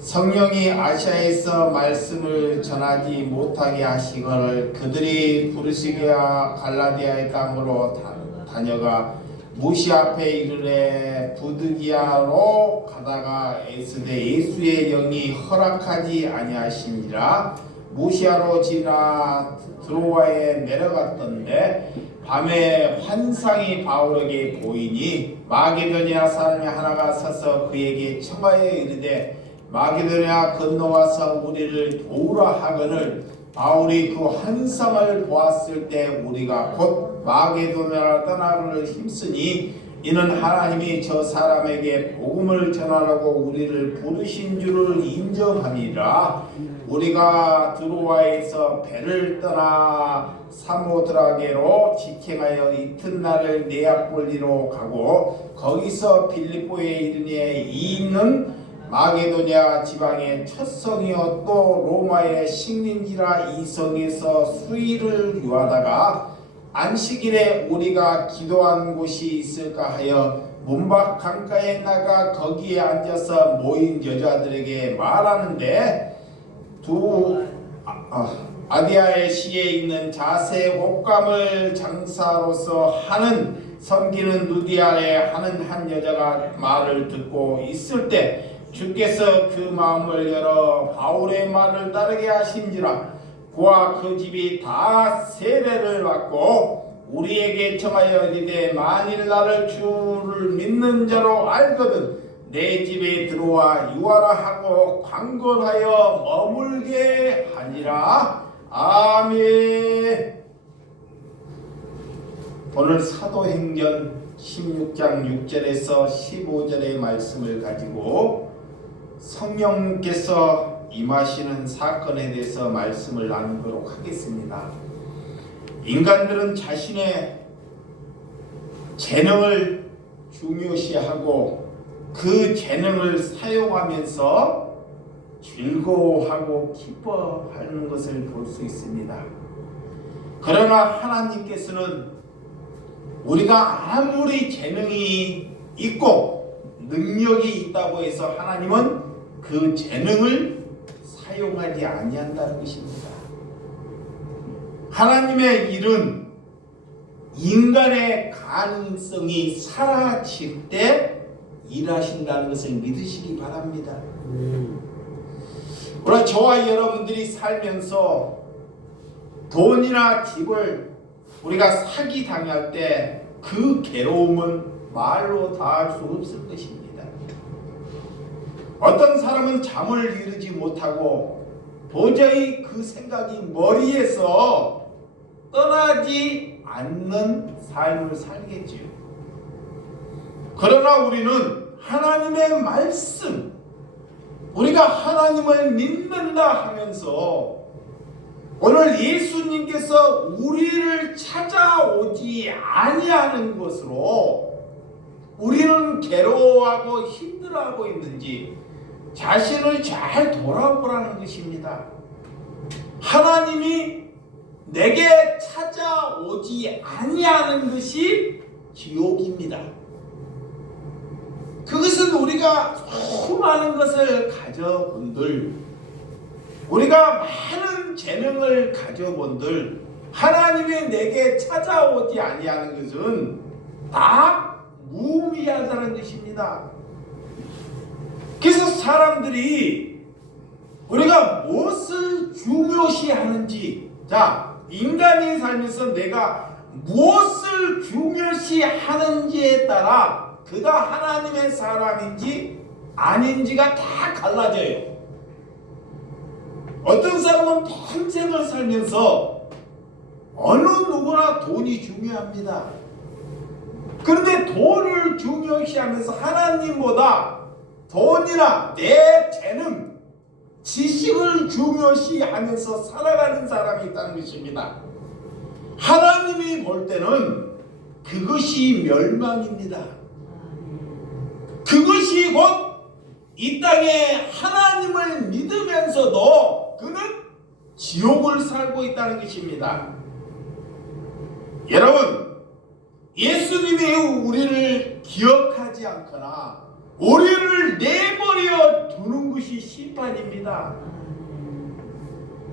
성령이 아시아에서 말씀을 전하지 못하게 하시거늘 그들이 부르시게와 갈라디아의 땅으로 다녀가 무시 앞에 이르래 부드기야로 가다가 에스데 예수의 영이 허락하지 아니하시니라. 무시아로 지나 드로아에 내려갔던데 밤에 환상이 바울에게 보이니 마게도냐 사람이 하나가 서서 그에게 청하여 이르되 마게도냐 건너와서 우리를 도우라 하거늘 바울이 그 환상을 보았을 때 우리가 곧 마게도냐로 떠나기를 힘쓰니 이는 하나님이 저 사람에게 복음을 전하라고 우리를 부르신 줄을 인정하니라. 우리가 드로아에서 배를 떠나 사모드라게로 직행하여 이튿날을 네아폴리로 가고 거기서 빌립보에 이르니 이는 마게도냐 지방의 첫 성이요 또 로마의 식민지라 이 성에서 수일을 유하다가 안식일에 우리가 기도한 곳이 있을까 하여 문밖 강가에 나가 거기에 앉아서 모인 여자들에게 말하는데 아디아의 시에 있는 자세 옷감을 장사로서 하는 섬기는 누디아에 하는 한 여자가 말을 듣고 있을 때 주께서 그 마음을 열어 바울의 말을 따르게 하신지라. 그와 그 집이 다 세례를 받고 우리에게 청하여 이르되 만일 나를 주를 믿는 자로 알거든 내 집에 들어와 유하라 하고 강권하여 머물게 하니라. 아멘. 오늘 사도행전 16장 6절에서 15절의 말씀을 가지고 성령께서 임하시는 사건에 대해서 말씀을 나누도록 하겠습니다. 인간들은 자신의 재능을 중요시하고 그 재능을 사용하면서 즐거워하고 기뻐하는 것을 볼 수 있습니다. 그러나 하나님께서는 우리가 아무리 재능이 있고 능력이 있다고 해서 하나님은 그 재능을 사용하지 아니한다는 것입니다. 하나님의 일은 인간의 가능성이 사라질 때 일하신다는 것을 믿으시기 바랍니다. 그러나 저와 여러분들이 살면서 돈이나 집을 우리가 사기 당할 때 그 괴로움은 말로 다할 수 없을 것입니다. 어떤 사람은 잠을 이루지 못하고 도저히 그 생각이 머리에서 떠나지 않는 삶을 살겠지요. 그러나 우리는 하나님의 말씀, 우리가 하나님을 믿는다 하면서 오늘 예수님께서 우리를 찾아오지 아니하는 것으로 우리는 괴로워하고 힘들어하고 있는지 자신을 잘 돌아보라는 것입니다. 하나님이 내게 찾아오지 아니하는 것이 지옥입니다. 그것은 우리가 수많은 것을 가져본들, 우리가 많은 재능을 가져본들 하나님이 내게 찾아오지 아니하는 것은 다 무의미하다는 것입니다. 그래서 사람들이 우리가 무엇을 중요시하는지, 자, 인간이 살면서 내가 무엇을 중요시하는지에 따라 그가 하나님의 사람인지 아닌지가 다 갈라져요. 어떤 사람은 평생을 살면서 어느 누구나 돈이 중요합니다. 그런데 돈을 중요시하면서 하나님보다 돈이나 내 재능, 지식을 중요시하면서 살아가는 사람이 있다는 것입니다. 하나님이 볼 때는 그것이 멸망입니다. 그것이 곧 이 땅에 하나님을 믿으면서도 그는 지옥을 살고 있다는 것입니다. 여러분, 예수님이 우리를 기억하지 않거나 우리를 내버려 두는 것이 심판입니다.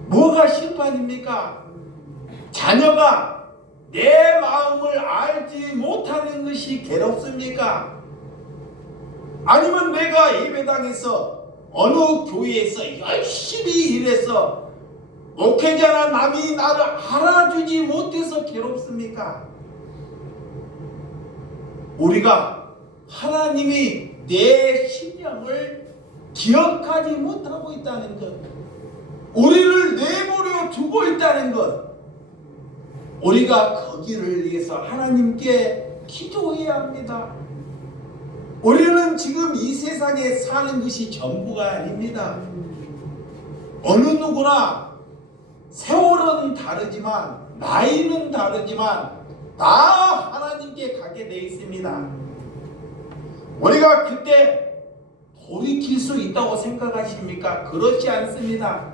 뭐가 심판입니까? 자녀가 내 마음을 알지 못하는 것이 괴롭습니까? 아니면 내가 예배당에서 어느 교회에서 열심히 일해서 목회자나 남이 나를 알아주지 못해서 괴롭습니까? 우리가 하나님이 내 신령을 기억하지 못하고 있다는 것, 우리를 내버려 두고 있다는 것, 우리가 거기를 위해서 하나님께 기도해야 합니다. 우리는 지금 이 세상에 사는 것이 전부가 아닙니다. 어느 누구나 세월은 다르지만, 나이는 다르지만 다 하나님께 가게 되어 있습니다. 우리가 그때 돌이킬 수 있다고 생각하십니까? 그렇지 않습니다.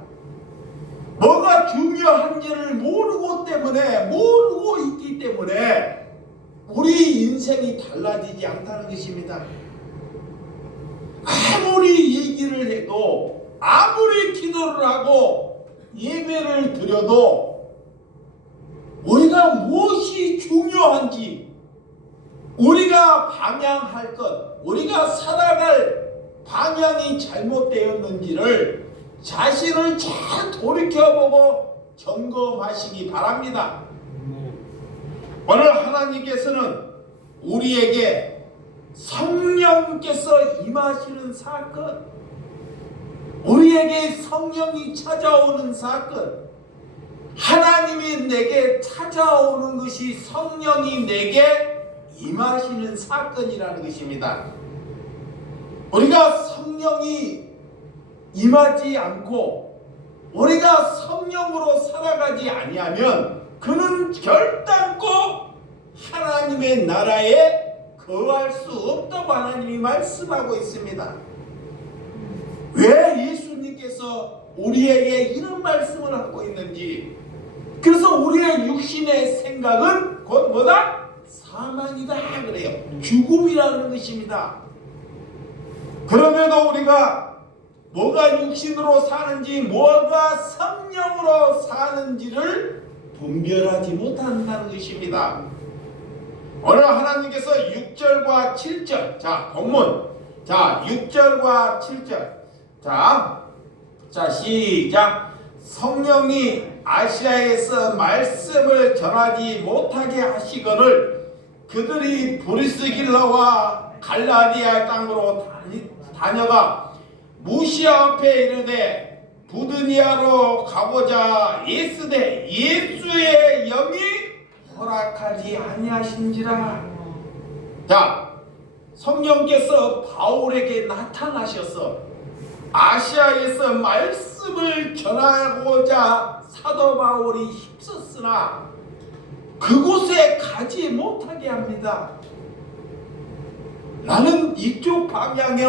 뭐가 중요한지를 모르고 있기 때문에 우리 인생이 달라지지 않다는 것입니다. 아무리 얘기를 해도, 아무리 기도를 하고 예배를 드려도 우리가 무엇이 중요한지, 우리가 방향할 것, 우리가 살아갈 방향이 잘못되었는지를 자신을 잘 돌이켜보고 점검하시기 바랍니다. 오늘 하나님께서는 우리에게 성령께서 임하시는 사건, 우리에게 성령이 찾아오는 사건, 하나님이 내게 찾아오는 것이 성령이 내게 임하시는 사건이라는 것입니다. 우리가 성령이 임하지 않고 우리가 성령으로 살아가지 아니하면 그는 결단코 하나님의 나라에 거할 수 없다고 하나님이 말씀하고 있습니다. 왜 예수님께서 우리에게 이런 말씀을 하고 있는지, 그래서 우리의 육신의 생각은 곧 뭐다? 사망이다 그래요. 죽음이라는 것입니다. 그럼에도 우리가 뭐가 육신으로 사는지 뭐가 성령으로 사는지를 분별하지 못한다는 것입니다. 오늘 하나님께서 6절과 7절, 자 본문, 자 6절과 7절, 자 시작. 성령이 아시아에서 말씀을 전하지 못하게 하시거늘 그들이 브리스길라와 갈라디아 땅으로 다녀가 무시아 앞에 이르되 부드니아로 가보자 예스되 예수의 영이 허락하지 아니하신지라. 자, 성령께서 바울에게 나타나셔서 아시아에서 말씀을 전하고자 사도 바울이 힘썼으나 그곳에 가지 못하게 합니다. 나는 이쪽 방향에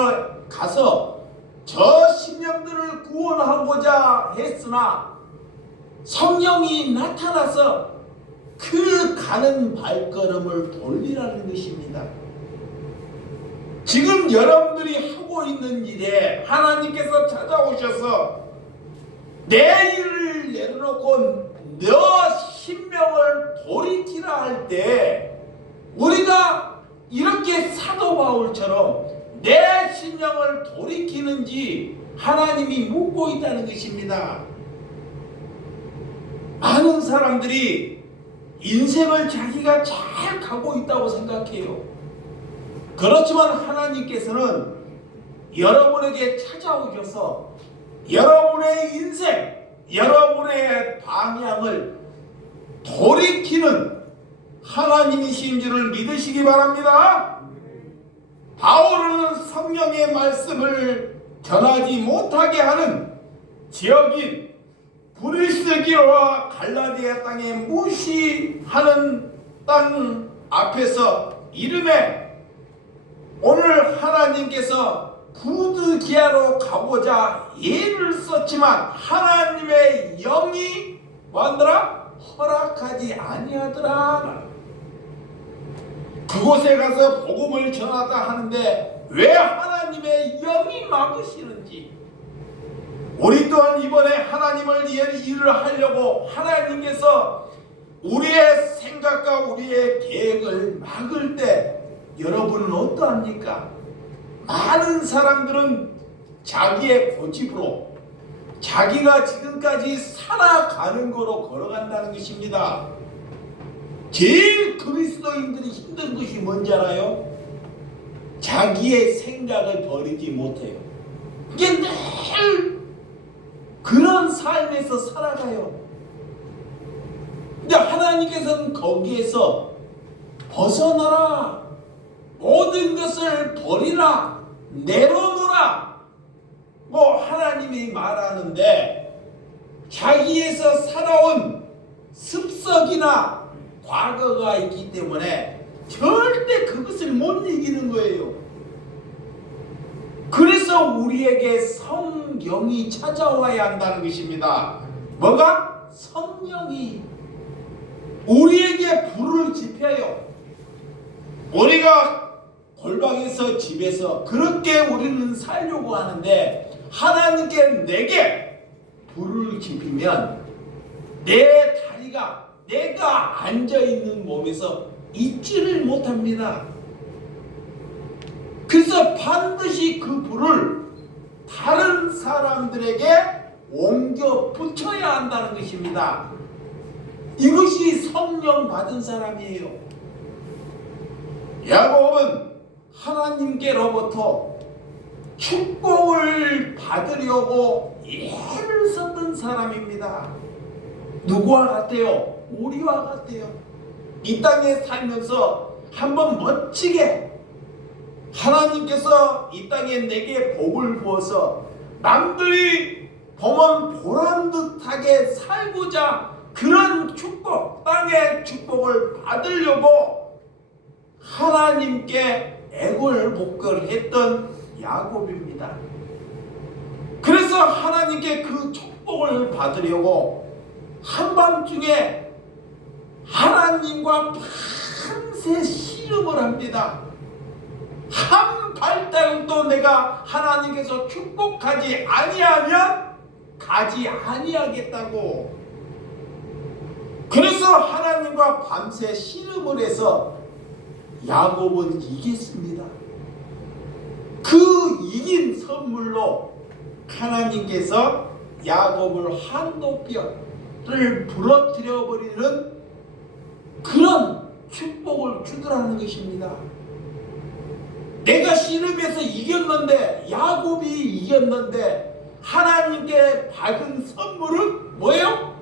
가서 저 심령들을 구원하고자 했으나 성령이 나타나서 그 가는 발걸음을 돌리라는 것입니다. 지금 여러분들이 하고 있는 일에 하나님께서 찾아오셔서 내 일을 내려놓고 너 신명을 돌이키라 할 때 우리가 이렇게 사도 바울처럼 내 신령을 돌이키는지 하나님이 묻고 있다는 것입니다. 많은 사람들이 인생을 자기가 잘 가고 있다고 생각해요. 그렇지만 하나님께서는 여러분에게 찾아오셔서 여러분의 인생, 여러분의 방향을 돌이키는 하나님이신 줄을 믿으시기 바랍니다. 바울은 성령의 말씀을 전하지 못하게 하는 지역인 브리스기와 갈라디아 땅에 무시하는 땅 앞에서 이름에 오늘 하나님께서 부드기아로 가보자 예를 썼지만 하나님의 영이 뭐하더라? 허락하지 아니하더라. 그곳에 가서 복음을 전하다 하는데 왜 하나님의 영이 막으시는지, 우리 또한 이번에 하나님을 위해 일을 하려고 하나님께서 우리의 생각과 우리의 계획을 막을 때 여러분은 어떠합니까? 많은 사람들은 자기의 고집으로 자기가 지금까지 살아가는 거로 걸어간다는 것입니다. 제일 그리스도인들이 힘든 것이 뭔지 알아요? 자기의 생각을 버리지 못해요. 이게 늘 그런 삶에서 살아가요. 근데 하나님께서는 거기에서 벗어나라, 모든 것을 버리라, 내려놓으라, 하나님이 말하는데 자기에서 살아온 습성이나 과거가 있기 때문에 절대 그것을 못 이기는 거예요. 그래서 우리에게 성령이 찾아와야 한다는 것입니다. 뭐가? 성령이 우리에게 불을 지펴요. 우리가 골방에서 집에서 그렇게 우리는 살려고 하는데 하나님께 내게 불을 지피면 내 다리가 내가 앉아있는 몸에서 있지를 못합니다. 그래서 반드시 그 불을 다른 사람들에게 옮겨 붙여야 한다는 것입니다. 이것이 성령 받은 사람이에요. 야곱은 하나님께로부터 축복을 받으려고 애를 썼던 사람입니다. 누구와 같아요? 우리와 같아요. 이 땅에 살면서 한번 멋지게 하나님께서 이 땅에 내게 복을 부어서 남들이 보면 보란듯하게 살고자 그런 축복, 땅의 축복을 받으려고 하나님께 애걸복걸했던 야곱입니다. 그래서 하나님께 그 축복을 받으려고 한밤중에 하나님과 밤새 씨름을 합니다. 한 발자국도 내가 하나님께서 축복하지 아니하면 가지 아니하겠다고. 그래서 하나님과 밤새 씨름을 해서 야곱은 이겼습니다. 그 이긴 선물로 하나님께서 야곱을 한도뼈를 부러뜨려 버리는 그런 축복을 주더라는 것입니다. 내가 씨름해서 이겼는데, 야곱이 이겼는데 하나님께 받은 선물은 뭐예요?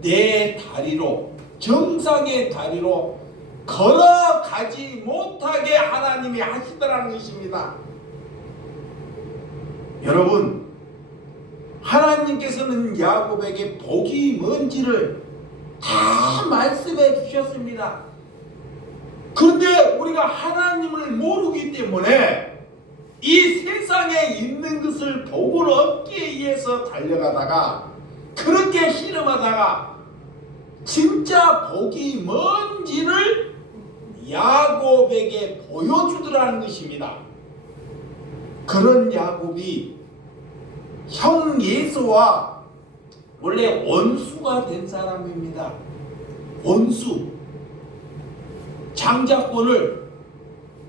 내 다리로, 정상의 다리로 걸어가지 못하게 하나님이 하시더라는 것입니다. 여러분, 하나님께서는 야곱에게 복이 뭔지를 다 말씀해 주셨습니다. 그런데 우리가 하나님을 모르기 때문에 이 세상에 있는 것을 복을 얻기 위해서 달려가다가 그렇게 씨름하다가 진짜 복이 뭔지를 야곱에게 보여주더라는 것입니다. 그런 야곱이 형 에서와 원래 원수가 된 사람입니다. 원수, 장자권을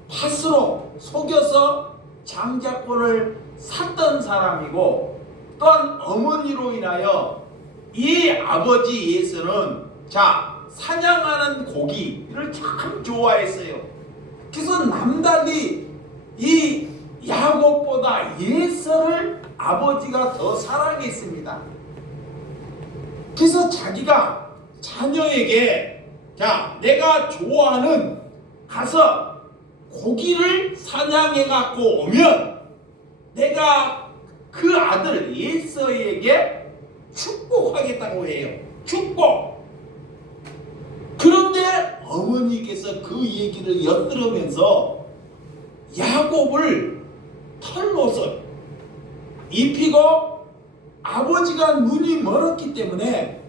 팥으로 속여서 장자권을 샀던 사람이고, 또한 어머니로 인하여 이 아버지 에서는 사냥하는 고기를 참 좋아했어요. 그래서 남달리 이 야곱보다 에서를 아버지가 더 사랑했습니다. 그래서 자기가 자녀에게 내가 좋아하는 가서 고기를 사냥해 갖고 오면 내가 그 아들 에서에게 축복하겠다고 해요. 축복. 그런데 어머니께서 그 얘기를 엿들으면서 야곱을 털옷을 입히고 아버지가 눈이 멀었기 때문에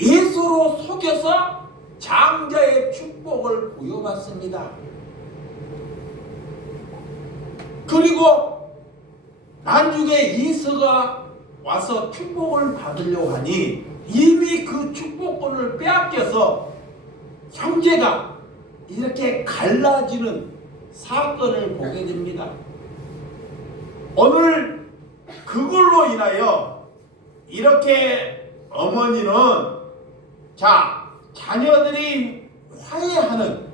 에서로 속여서 장자의 축복을 부여받습니다. 그리고 나중에 이서가 와서 축복을 받으려고 하니 이미 그 축복권을 빼앗겨서 형제가 이렇게 갈라지는 사건을 보게 됩니다. 오늘 그걸로 인하여 이렇게 어머니는 자녀들이 화해하는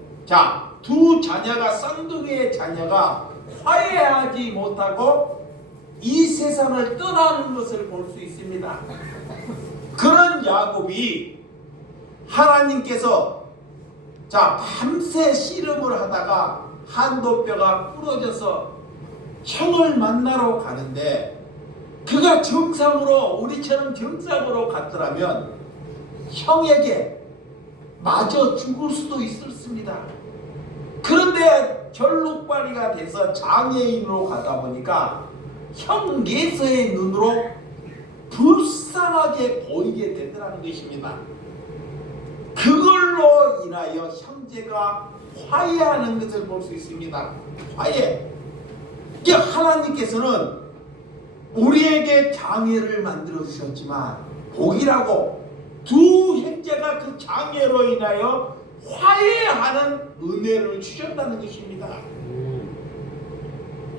두 자녀가 쌍둥이의 자녀가 화해하지 못하고 이 세상을 떠나는 것을 볼 수 있습니다. 그런 야곱이 하나님께서 밤새 씨름을 하다가 한도뼈가 부러져서 형을 만나러 가는데 그가 정상으로 우리처럼 정상으로 갔더라면 형에게 맞아 죽을 수도 있었습니다. 그런데 절룩발이가 돼서 장애인으로 가다 보니까 형 예서의 눈으로 불쌍하게 보이게 되더라는 것입니다. 그걸로 인하여 형제가 화해하는 것을 볼 수 있습니다. 화해. 하나님께서는 우리에게 장애를 만들어 주셨지만 복이라고 두 형제가 그 장애로 인하여 화해하는 은혜를 주셨다는 것입니다.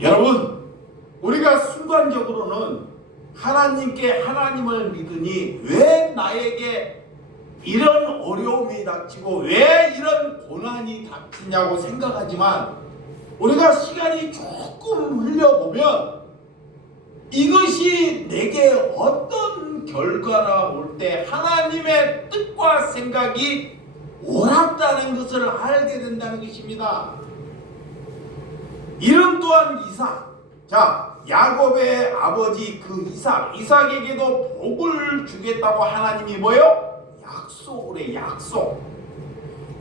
여러분, 우리가 순간적으로는 하나님을 믿으니 왜 나에게 이런 어려움이 닥치고 왜 이런 고난이 닥치냐고 생각하지만 우리가 시간이 조금 흘려보면 이것이 내게 어떤 결과가 올 때 하나님의 뜻과 생각이 옳았다는 것을 알게 된다는 것입니다. 이름 또한 이삭. 야곱의 아버지 그 이삭에게도 복을 주겠다고 하나님이 약속을 해. 약속.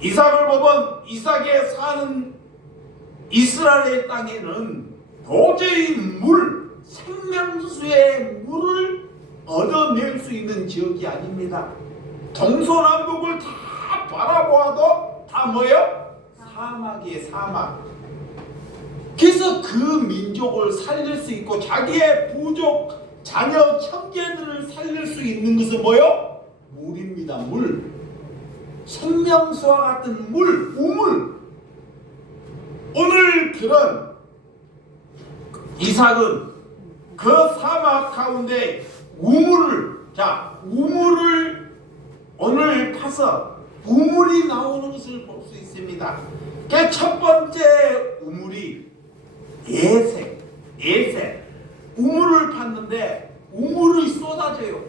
이삭을 보면 이삭에 사는 이스라엘 땅에는 도저히 생명수의 물을 얻어낼 수 있는 지역이 아닙니다. 동서남북을 다 바라보아도 다 사막이에요. 사막. 그래서 그 민족을 살릴 수 있고 자기의 부족, 자녀, 형제들을 살릴 수 있는 것은 물입니다. 물. 생명수와 같은 물, 우물. 오늘 그런 이삭은 그 사막 가운데 우물을 오늘 파서 우물이 나오는 것을 볼 수 있습니다. 그 첫 번째 우물이 예색. 우물을 팠는데 우물이 쏟아져요.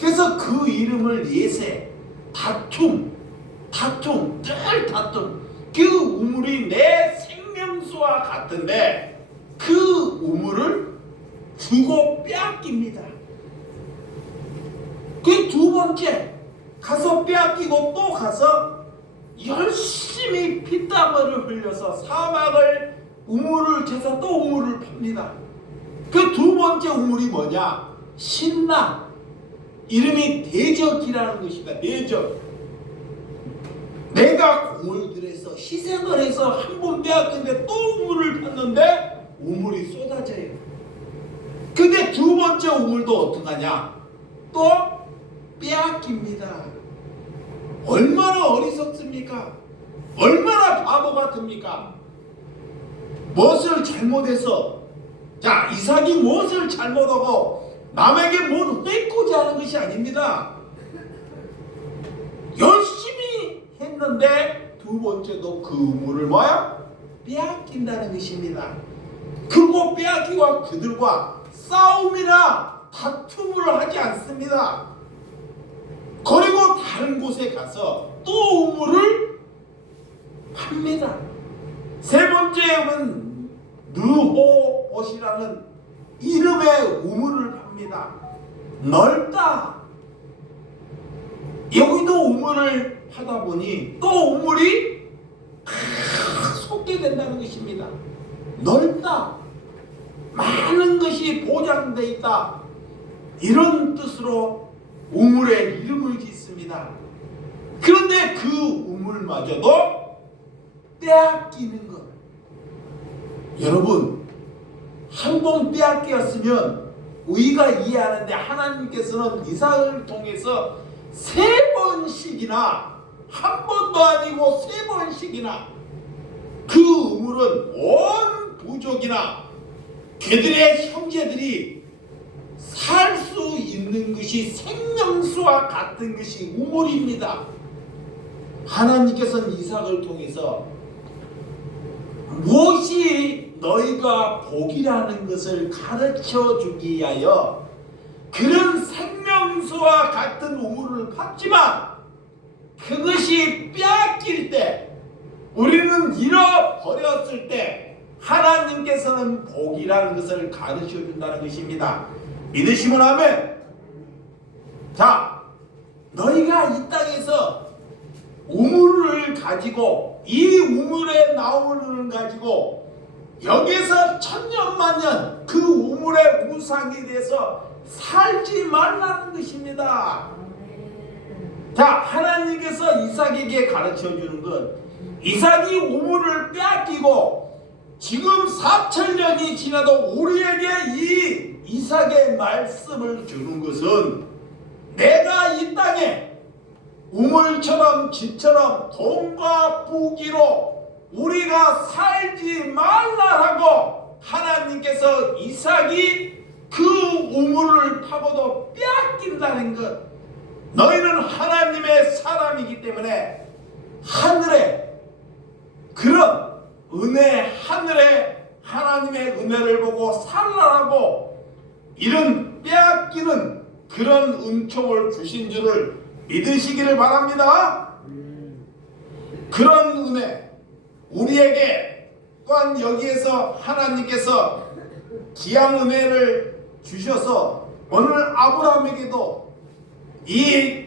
그래서 그 이름을 예색, 다툼. 그 우물이 내 생명수와 같은데 그 우물을 주고 빼앗깁니다. 그 두 번째 가서 빼앗기고 또 가서 열심히 피땀을 흘려서 사막을 우물을 재서 또 우물을 팝니다. 그 두 번째 우물이 뭐냐? 신라. 이름이 대적이라는 것입니다. 대적. 내가 공을 들여서 희생을 해서 한 번 빼앗겼는데 또 우물을 팠는데 우물이 쏟아져요. 근데 두 번째 우물도 어떡하냐? 또 빼앗깁니다. 얼마나 어리석습니까? 얼마나 바보 같습니까? 무엇을 잘못해서 이삭이 무엇을 잘못하고 남에게 뭘 뺏고자 하는 것이 아닙니다. 열심히 했는데 두 번째도 그 우물을 빼앗긴다는 것입니다. 그리고 빼앗기고 그들과 싸움이나 다툼을 하지 않습니다. 그리고 다른 곳에 가서 또 우물을 팝니다. 세 번째는 느호옷이라는 이름의 우물을 팝니다. 넓다. 여기도 우물을 파다 보니 또 우물이 솟게 된다는 것입니다. 넓다. 많은 것이 보장되어 있다. 이런 뜻으로 우물에 이름을 짓습니다. 그런데 그 우물마저도 빼앗기는 것. 여러분, 한 번 빼앗겼으면 우리가 이해하는데 하나님께서는 이삭을 통해서 3번씩이나, 한 번도 아니고 3번씩이나 그 우물은 온 부족이나 그들의 형제들이 살 수 있는 것이 생명수와 같은 것이 우물입니다. 하나님께서는 이삭을 통해서 무엇이 너희가 복이라는 것을 가르쳐 주기 위하여 그런 생명수와 같은 우물을 팠지만 그것이 빼앗길 때, 우리는 잃어버렸을 때 하나님께서는 복이라는 것을 가르쳐 준다는 것입니다. 믿으시면 아멘. 자, 너희가 이 땅에서 우물을 가지고, 이 우물에 나오는 가지고 여기서 천년만년 그 우물의 우상에 대해서 살지 말라는 것입니다. 자, 하나님께서 이삭에게 가르쳐 주는 것, 이삭이 우물을 빼앗기고 지금 4,000년이 지나도 우리에게 이 이삭의 말씀을 주는 것은, 내가 이 땅에 우물처럼 집처럼 돈과 부귀로 우리가 살지 말라라고 하나님께서 이삭이 그 우물을 파고도 빼앗긴다는 것. 너희는 하나님의 사람이기 때문에 하늘에 그런 은혜, 하늘에 하나님의 은혜를 보고 살라라고 이런 빼앗기는 그런 은총을 주신 줄을 믿으시기를 바랍니다. 그런 은혜, 우리에게 또한 여기에서 하나님께서 귀한 은혜를 주셔서 오늘 아브라함에게도 이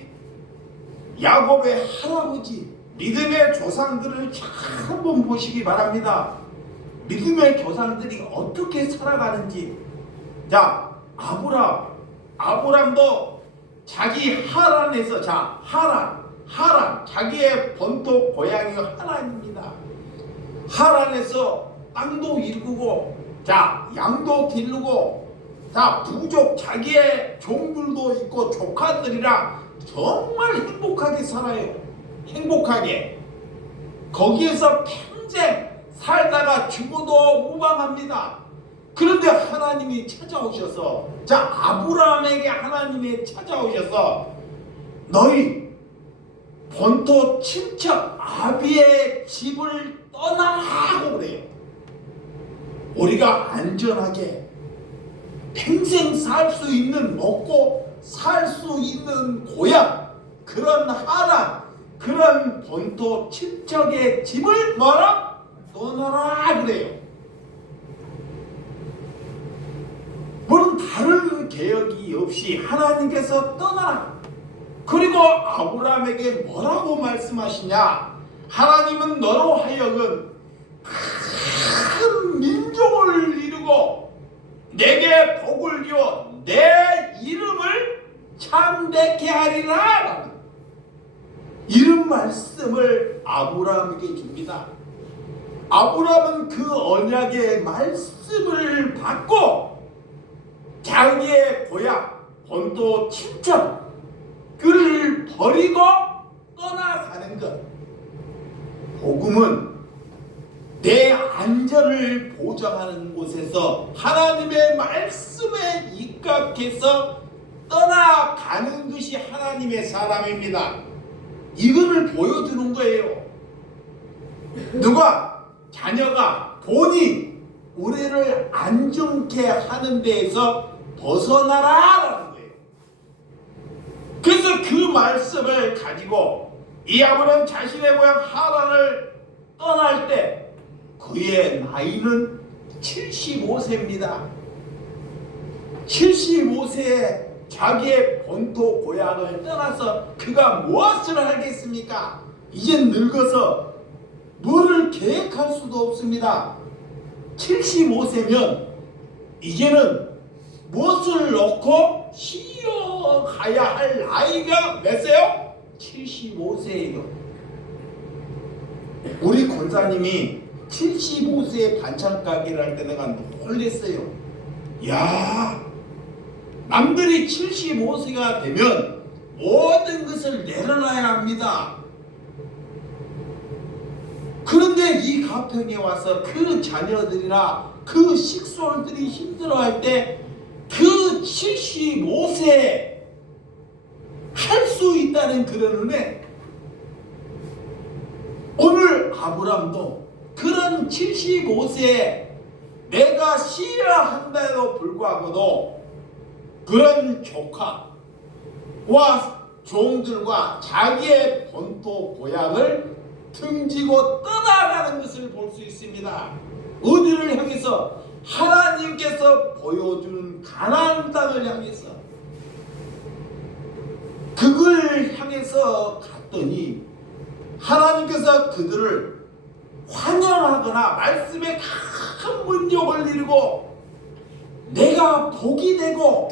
야곱의 할아버지, 믿음의 조상들을 잘 한번 보시기 바랍니다. 믿음의 조상들이 어떻게 살아가는지. 자, 아브람도 자기 하란에서, 자, 하란, 자기의 본토 고향이 하란입니다. 하란에서 땅도 일구고, 자, 양도 기르고, 자, 부족, 자기의 종들도 있고 조카들이랑 정말 행복하게 살아요. 행복하게. 거기에서 평생 살다가 죽어도 무방합니다. 그런데 하나님이 찾아오셔서, 자, 아브라함에게 하나님이 찾아오셔서 너희 본토 친척 아비의 집을 떠나라고 그래요. 우리가 안전하게 평생 살 수 있는, 먹고 살 수 있는 고향, 그런 하란, 그런 본토 친척의 집을 뭐라? 떠나라 그래요. 물론 다른 개혁이 없이 하나님께서 떠나라. 그리고 아브라함에게 뭐라고 말씀하시냐? 하나님은 너로 하여금 큰 민족을 이루고 내게 복을 주어 내 이름을 창대케 하리라. 이런 말씀을 아브라함에게 줍니다. 아브라함은 그 언약의 말씀을 받고 자기의 고향, 본토 친척 그를 버리고 떠나가는 것. 복음은 내 안전을 보장하는 곳에서 하나님의 말씀에 입각해서 떠나가는 것이 하나님의 사람입니다. 이거를 보여주는 거예요. 누가? 자녀가, 돈이 우리를 안정케 하는 데에서 벗어나라라는 거예요. 그래서 그 말씀을 가지고 이 아브라함은 자신의 고향 하란을 떠날 때 그의 나이는 75세입니다. 75세에 자기의 본토 고향을 떠나서 그가 무엇을 하겠습니까? 이제 늙어서 뭐를 계획할 수도 없습니다. 75세면 이제는 무엇을 놓고 쉬어가야 할 나이가 몇 세요? 75세예요. 우리 권사님이 75세에 반찬 가게를 할 때 내가 놀랬어요. 야, 남들이 75세가 되면 모든 것을 내려놔야 합니다. 그런데 이 가평에 와서 그 자녀들이나 그 식솔들이 힘들어할 때 그 75세에 할 수 있다는 그런 은혜. 오늘 아브람도 그런 75세에 내가 쉬어야 한다에도 불구하고도 그런 조카와 종들과 자기의 본토 고향을 등지고 떠나가는 것을 볼 수 있습니다. 어디를 향해서? 하나님께서 보여준 가나안 땅을 향해서. 그걸 향해서 갔더니 하나님께서 그들을 환영하거나 말씀에 큰 문종을 이루고 내가 복이 되고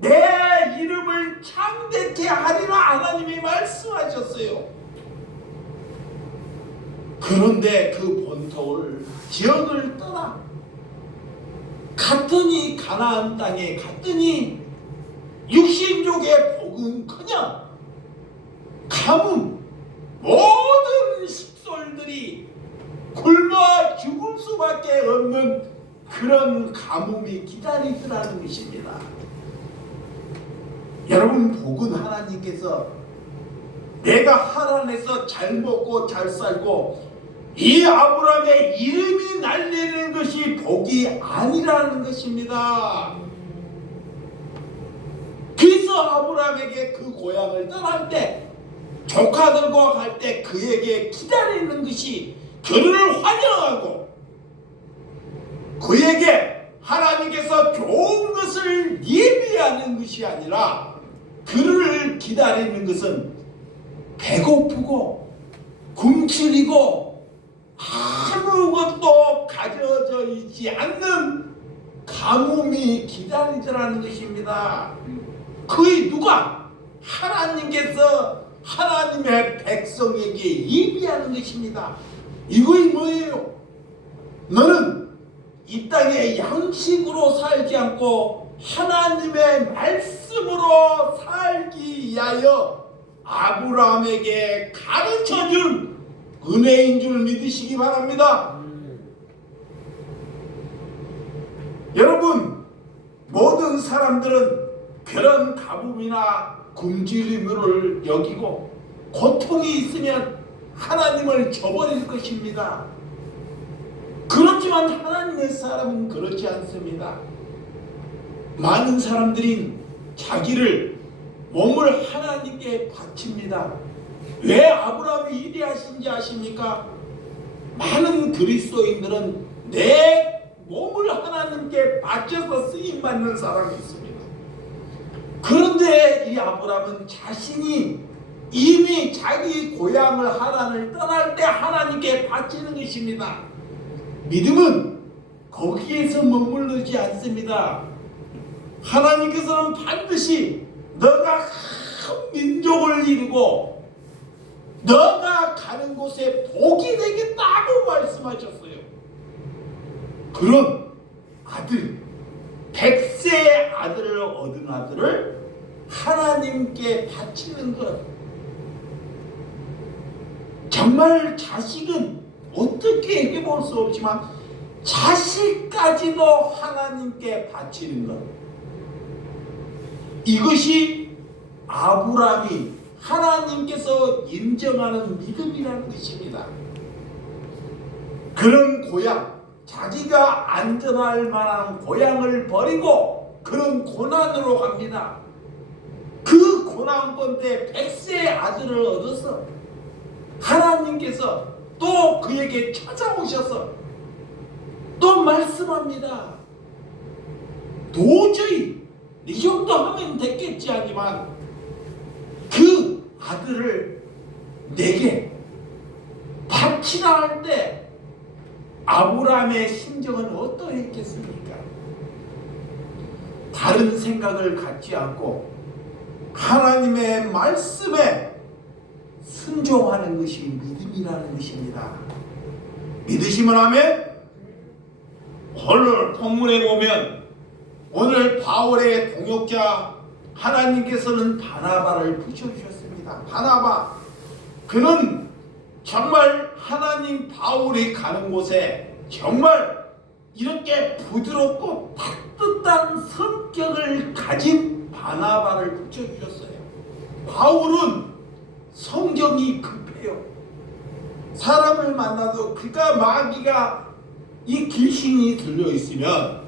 내 이름을 창대케 하리라 하나님이 말씀하셨어요. 그런데 그 본토를 지역을 떠나 갔더니 가나안 땅에 갔더니 육신족의 복은커녕 가뭄, 모든 식솔들이 굶어 죽을 수밖에 없는 그런 가뭄이 기다리더라는 것입니다. 여러분, 복은 하나님께서 내가 하란에서 잘 먹고 잘 살고 이 아브라함의 이름이 날리는 것이 복이 아니라는 것입니다. 그래서 아브라함에게 그 고향을 떠날 때 조카들과 갈 때 그에게 기다리는 것이 그를 환영하고 그에게 하나님께서 좋은 것을 예비하는 것이 아니라 그를 기다리는 것은 배고프고 굶주리고 아무것도 가져져 있지 않는 가뭄이 기다리더라는 것입니다. 그의 누가? 하나님께서 하나님의 백성에게 예비하는 것입니다. 이것이 뭐예요? 너는 이 땅에 양식으로 살지 않고 하나님의 말씀으로 살기 위하여 아브라함에게 가르쳐준 은혜인 줄 믿으시기 바랍니다. 여러분, 모든 사람들은 그런 가뭄이나 굶주림을 여기고 고통이 있으면 하나님을 저버릴 것입니다. 그렇지만 하나님의 사람은 그렇지 않습니다. 많은 사람들이 자기를 몸을 하나님께 바칩니다. 왜 아브라함이 이리 하신지 아십니까? 많은 그리스도인들은 내 몸을 하나님께 바쳐서 쓰임받는 사람이 있습니다. 그런데 이 아브라함은 자신이 이미 자기 고향을 하란을 떠날 때 하나님께 바치는 것입니다. 믿음은 거기에서 머무르지 않습니다. 하나님께서는 반드시 너가 큰 민족을 이루고 너가 가는 곳에 복이 되겠다고 말씀하셨어요. 그런 아들, 100세의 아들을 얻은 아들을 하나님께 바치는 것. 정말 자식은 어떻게 해볼 수 없지만 자식까지도 하나님께 바치는 것. 이것이 아브라함이 하나님께서 인정하는 믿음이라는 것입니다. 그런 고향, 자기가 안전할 만한 고향을 버리고 그런 고난으로 갑니다. 그 고난 가운데 100세의 아들을 얻어서 하나님께서 또 그에게 찾아오셔서 또 말씀합니다. 도저히 이 정도 하면 됐겠지 하지만 그 아들을 내게 바치라 할 때 아브라함의 심정은 어떠했겠습니까? 다른 생각을 갖지 않고 하나님의 말씀에 순종하는 것이 믿음이라는 것입니다. 믿으시면 하면 오늘 본문에 보면 오늘 바울의 동역자 하나님께서는 바나바를 붙여주셨습니다. 바나바, 그는 정말 하나님 바울이 가는 곳에 정말 이렇게 부드럽고 따뜻한 성격을 가진 바나바를 붙여주셨어요. 바울은 성격이 급해요. 사람을 만나도 그가 마귀가 이 귀신이 들려있으면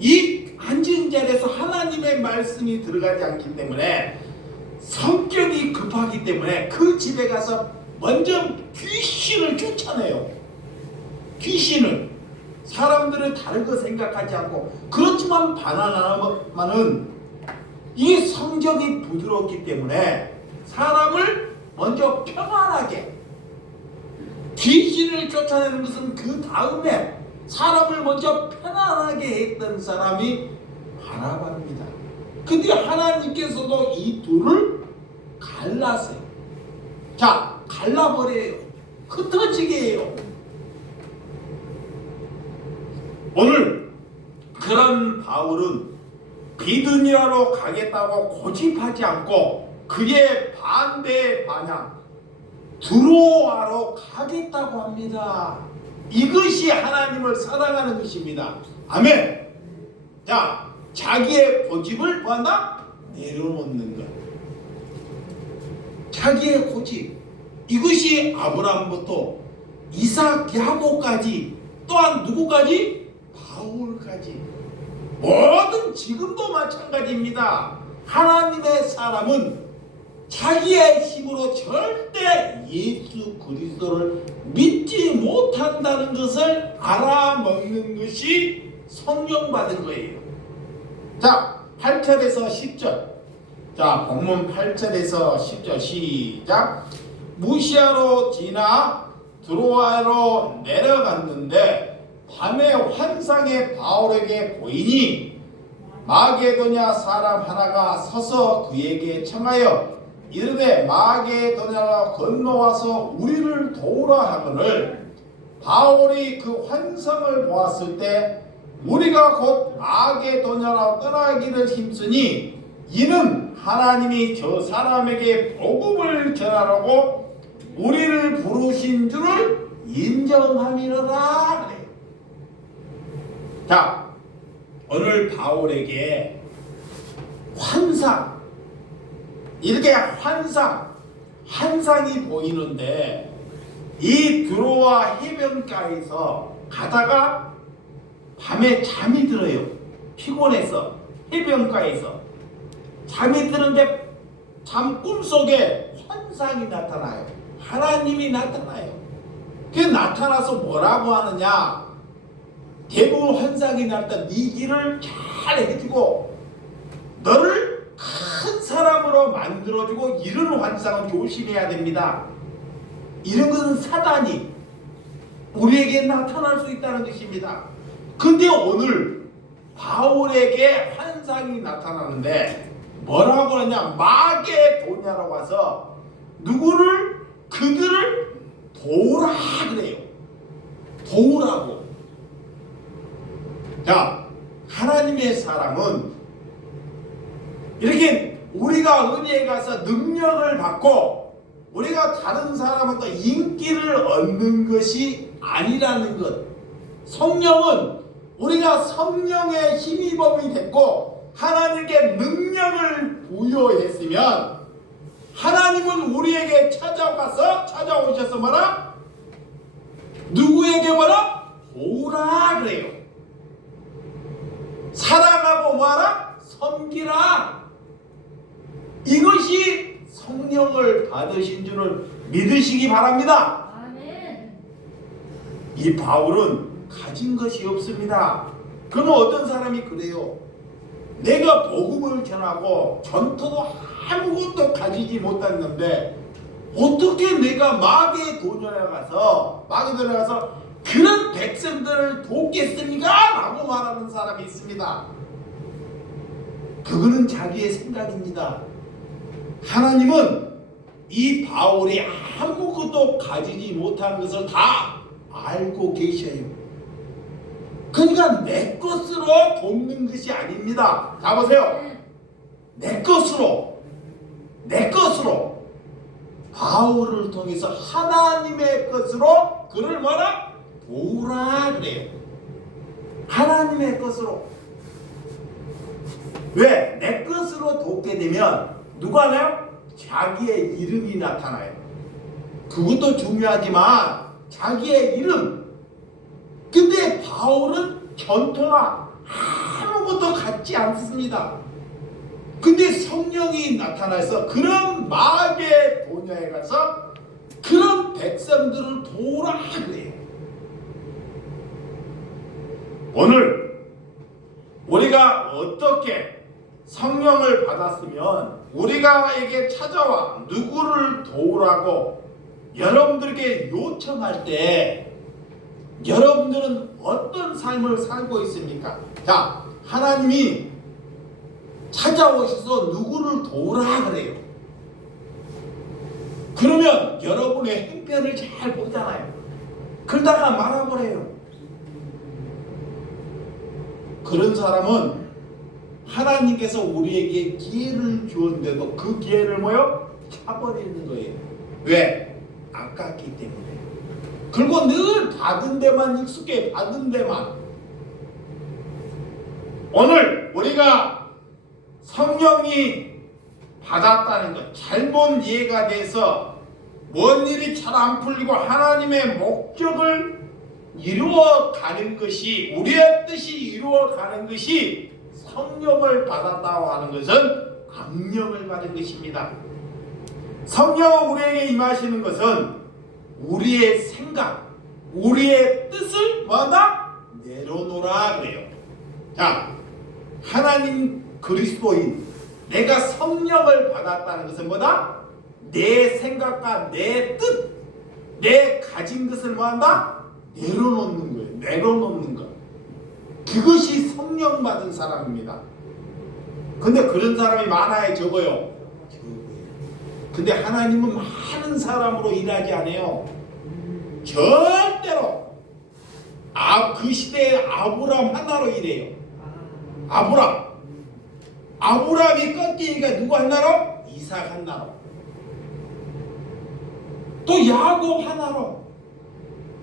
이 앉은 자리에서 하나님의 말씀이 들어가지 않기 때문에 성격이 급하기 때문에 그 집에 가서 먼저 귀신을 쫓아내요. 귀신을. 사람들을 다르게 생각하지 않고. 그렇지만 바나바는 이 성격이 부드럽기 때문에 사람을 먼저 평안하게, 귀신을 쫓아내는 것은 그 다음에 사람을 먼저 편안하게 했던 사람이 바나바입니다. 근데 하나님께서도 이 둘을 갈랐어요. 자, 갈라버려요. 흩어지게 해요. 오늘 그런 바울은 비두니아로 가겠다고 고집하지 않고 그의 반대 방향 드로아로 가겠다고 합니다. 이것이 하나님을 사랑하는 것입니다. 아멘. 자, 자기의 고집을 뭐한다? 내려놓는 것. 자기의 고집. 이것이 아브라함부터 이삭, 야곱까지, 또한 누구까지? 바울까지. 모든 지금도 마찬가지입니다. 하나님의 사람은 자기의 힘으로 절대 예수 그리스도를 믿지 못한다는 것을 알아먹는 것이 성령받은 거예요. 자, 8절에서 10절. 자, 본문 8절에서 10절 시작. 무시아로 지나 드로아로 내려갔는데 밤에 환상에 바울에게 보이니 마게도냐 사람 하나가 서서 그에게 청하여 이르되 마게도냐로 건너와서 우리를 도우라 하거늘 바울이 그 환상을 보았을 때 우리가 곧 마게도냐로 떠나기를 힘쓰니 이는 하나님이 저 사람에게 복음을 전하라고 우리를 부르신 줄을 인정함이로라 그래. 자, 오늘 바울에게 환상, 이렇게 환상이 보이는데 이 드로아 해변가에서 가다가 밤에 잠이 들어요. 피곤해서 해변가에서 잠이 드는데 잠 꿈속에 환상이 나타나요. 하나님이 나타나요. 그 나타나서 뭐라고 하느냐? 대부분 환상이 날 때 네 길을 잘 해주고 너를 큰 사람으로 만들어주고 이런 환상은 조심해야 됩니다. 이런 것은 사단이 우리에게 나타날 수 있다는 것입니다. 근데 오늘 바울에게 환상이 나타나는데 뭐라고 하냐? 마게도냐라고 와서 누구를? 그들을 도우라 그래요. 도우라고. 자, 하나님의 사람은 이렇게 우리가 은혜에 가서 능력을 받고 우리가 다른 사람한테 인기를 얻는 것이 아니라는 것. 성령은 우리가 성령의 힘입음이 됐고 하나님께 능력을 부여했으면 하나님은 우리에게 찾아오셔서 뭐라? 누구에게 뭐라? 도우라 그래요. 사랑하고 뭐하라? 섬기라. 이것이 성령을 받으신 줄을 믿으시기 바랍니다. 아멘. 이 바울은 가진 것이 없습니다. 그러면 어떤 사람이 그래요? 내가 복음을 전하고 전투도 아무것도 가지지 못했는데 어떻게 내가 마게도냐에 가서 그런 백성들을 돕겠습니까? 라고 말하는 사람이 있습니다. 그거는 자기의 생각입니다. 하나님은 이 바울이 아무것도 가지지 못한 것을 다 알고 계셔요. 그러니까 내 것으로 돕는 것이 아닙니다. 자 보세요. 내 것으로 바울을 통해서 하나님의 것으로 그를 뭐라? 도우라 그래요. 하나님의 것으로. 왜? 내 것으로 돕게 되면 누가 나요? 자기의 이름이 나타나요. 그것도 중요하지만 자기의 이름. 근데 바울은 전토나 아무것도 갖지 않습니다. 근데 성령이 나타나서 그런 마귀의 본야에 가서 그런 백성들을 도우라 그래요. 오늘 우리가 어떻게 성령을 받았으면 우리가에게 찾아와 누구를 도우라고 여러분들에게 요청할 때 여러분들은 어떤 삶을 살고 있습니까? 자, 하나님이 찾아오셔서 누구를 도우라 그래요. 그러면 여러분의 행편을 잘 보잖아요. 그러다가 말아버려요. 그런 사람은 하나님께서 우리에게 기회를 주었는데도 그 기회를 뭐요? 차버리는 거예요. 왜? 아깝기 때문에. 그리고 늘 받은 데만 익숙해. 받은 데만. 오늘 우리가 성령이 받았다는 것 잘못 이해가 돼서 뭔 일이 잘 안 풀리고 하나님의 목적을 이루어가는 것이 우리의 뜻이 이루어가는 것이 성령을 받았다고 하는 것은 악령을 받은 것입니다. 성령은 우리에게 임하시는 것은 우리의 생각, 우리의 뜻을 뭐하다? 내려놓으라 그래요. 자, 하나님 그리스도인 내가 성령을 받았다는 것은 뭐다? 내 생각과 내 뜻, 내 가진 것을 뭐한다? 내려놓는 거예요. 내려놓는 것. 그것이 성령 받은 사람입니다. 근데 그런 사람이 많아요? 적어요? 근데 하나님은 많은 사람으로 일하지 않아요. 절대로. 그 시대에 아브람 하나로 일해요. 아브람이 꺾이니까 누구 하나로? 이삭 하나로. 또 야곱 하나로.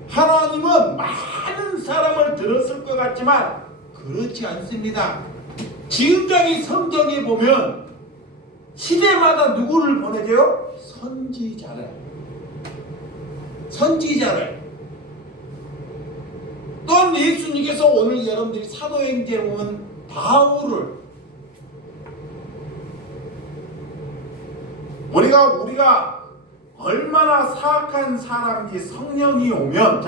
하나님은 많은 사람을 들었을 것 같지만 그렇지 않습니다. 지금까지 성경에 보면 시대마다 누구를 보내줘요? 선지자를. 또한 예수님께서 오늘 여러분들이 사도행전에 보면 바울을 우리가 얼마나 사악한 사람인지 성령이 오면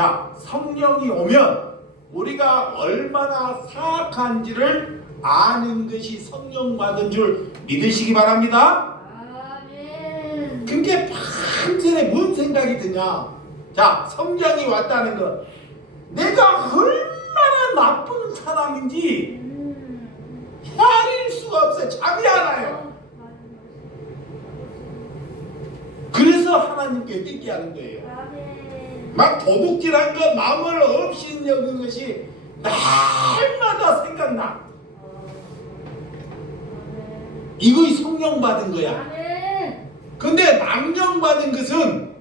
우리가 얼마나 사악한지를 아는 것이 성령 받은 줄 믿으시기 바랍니다. 아멘. 그게 반전에 뭔 생각이 드냐? 자, 성령이 왔다는 것. 내가 얼마나 나쁜 사람인지 헤아릴 수가 없어요. 잠이 안 와요. 그래서 하나님께 회개하는 거예요. 아멘. 막 도둑질한 것 남을 없이 여긴 것이 날마다 생각나. 이거 성령 받은 거야. 아멘. 근데 망령 받은 것은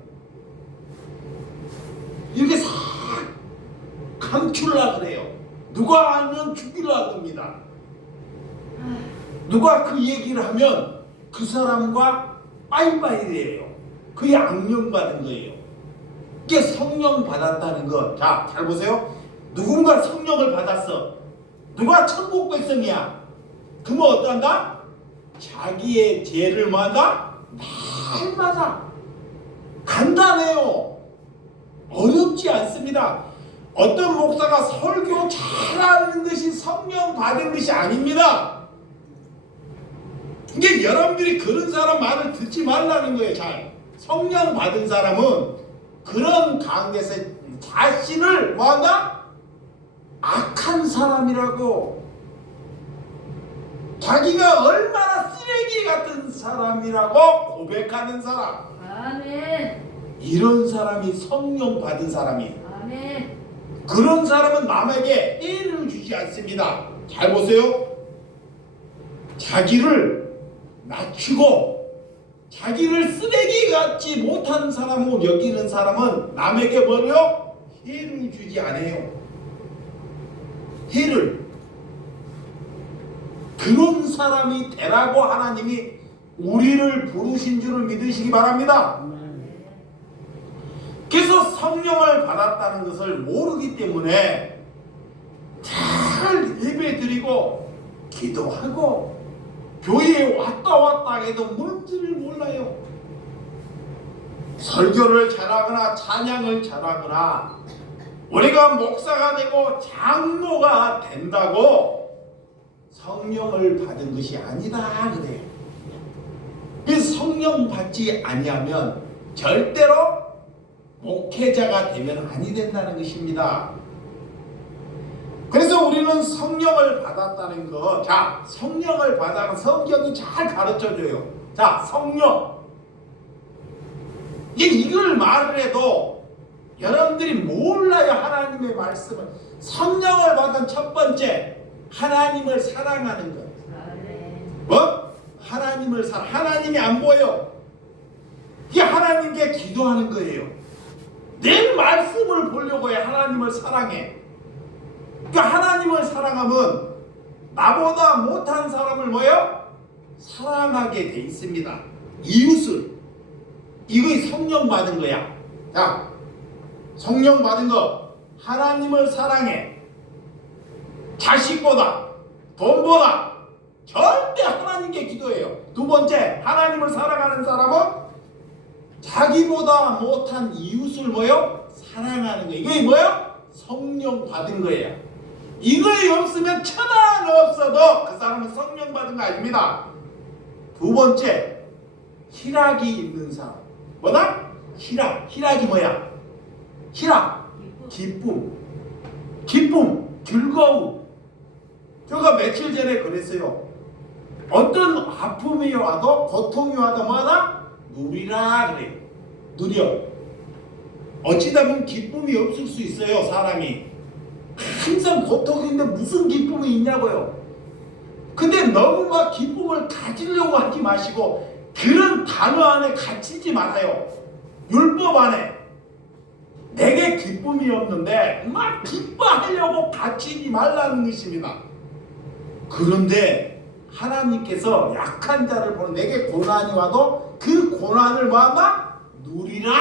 이렇게 싹 감추려 그래요. 누가 알면 죽이려 합니다. 누가 그 얘기를 하면 그 사람과 빠이빠이래요. 그게 악령 받은 거예요. 이게 성령 받았다는 것. 자, 잘 보세요. 누군가 성령을 받았어. 누가 천국 백성이야. 그러면 어떠한다? 자기의 죄를 뭐한다? 날마다. 간단해요. 어렵지 않습니다. 어떤 목사가 설교 잘하는 것이 성령 받은 것이 아닙니다. 이게 여러분들이 그런 사람 말을 듣지 말라는 거예요. 잘. 성령 받은 사람은 그런 가운데서 자신을 뭐한다? 악한 사람이라고, 자기가 얼마나 쓰레기 같은 사람이라고 고백하는 사람. 아멘. 이런 사람이 성령 받은 사람이에요. 아멘. 그런 사람은 남에게 해를 주지 않습니다. 잘 보세요. 자기를 낮추고 자기를 쓰레기 같지 못한 사람으로 여기는 사람은 남에게 뭐요? 해를 주지 않아요. 해를. 그런 사람이 되라고 하나님이 우리를 부르신 줄을 믿으시기 바랍니다. 그래서 성령을 받았다는 것을 모르기 때문에 잘 예배드리고 기도하고 교회에 왔다 해도 뭔지를 몰라요. 설교를 잘하거나 찬양을 잘하거나 우리가 목사가 되고 장로가 된다고 성령을 받은 것이 아니다 그래요. 이 성령 받지 아니하면 절대로 목회자가 되면 아니 된다는 것입니다. 그래서 우리는 성령을 받았다는 것. 자, 성령을 받아서 성경이 잘 가르쳐줘요. 자, 성령. 이걸 말을 해도 여러분들이 몰라요. 하나님의 말씀을. 성령을 받은 첫 번째, 하나님을 사랑하는 것. 뭐? 하나님을 하나님이 안 보여. 이게 하나님께 기도하는 거예요. 내 말씀을 보려고 해. 하나님을 사랑해. 그러니까 하나님을 사랑하면 나보다 못한 사람을 뭐요? 사랑하게 돼 있습니다. 이웃을. 이거 성령 받은 거야. 자, 성령 받은 거. 하나님을 사랑해. 자식보다, 돈보다 절대 하나님께 기도해요. 두 번째, 하나님을 사랑하는 사람은 자기보다 못한 이웃을 뭐요? 사랑하는 거예요. 이게 뭐요? 성령 받은 거예요. 이거에 없으면 천한 없어도 그 사람은 성령 받은 거 아닙니다. 두 번째, 희락이 있는 사람. 뭐다? 희락. 희락이 뭐야? 희락. 기쁨. 즐거움. 제가 며칠 전에 그랬어요. 어떤 아픔이 와도 고통이 와도 뭐하다? 누리라 그래요. 누려. 어찌다 보면 기쁨이 없을 수 있어요. 사람이 항상 고통인데 무슨 기쁨이 있냐고요. 근데 너무 막 기쁨을 가지려고 하지 마시고 그런 단어 안에 갇히지 말아요. 율법 안에 내게 기쁨이 없는데 막 기뻐하려고 갇히지 말라는 것입니다. 그런데 하나님께서 약한 자를 보는 내게 고난이 와도 그 고난을 뭐한다? 누리라.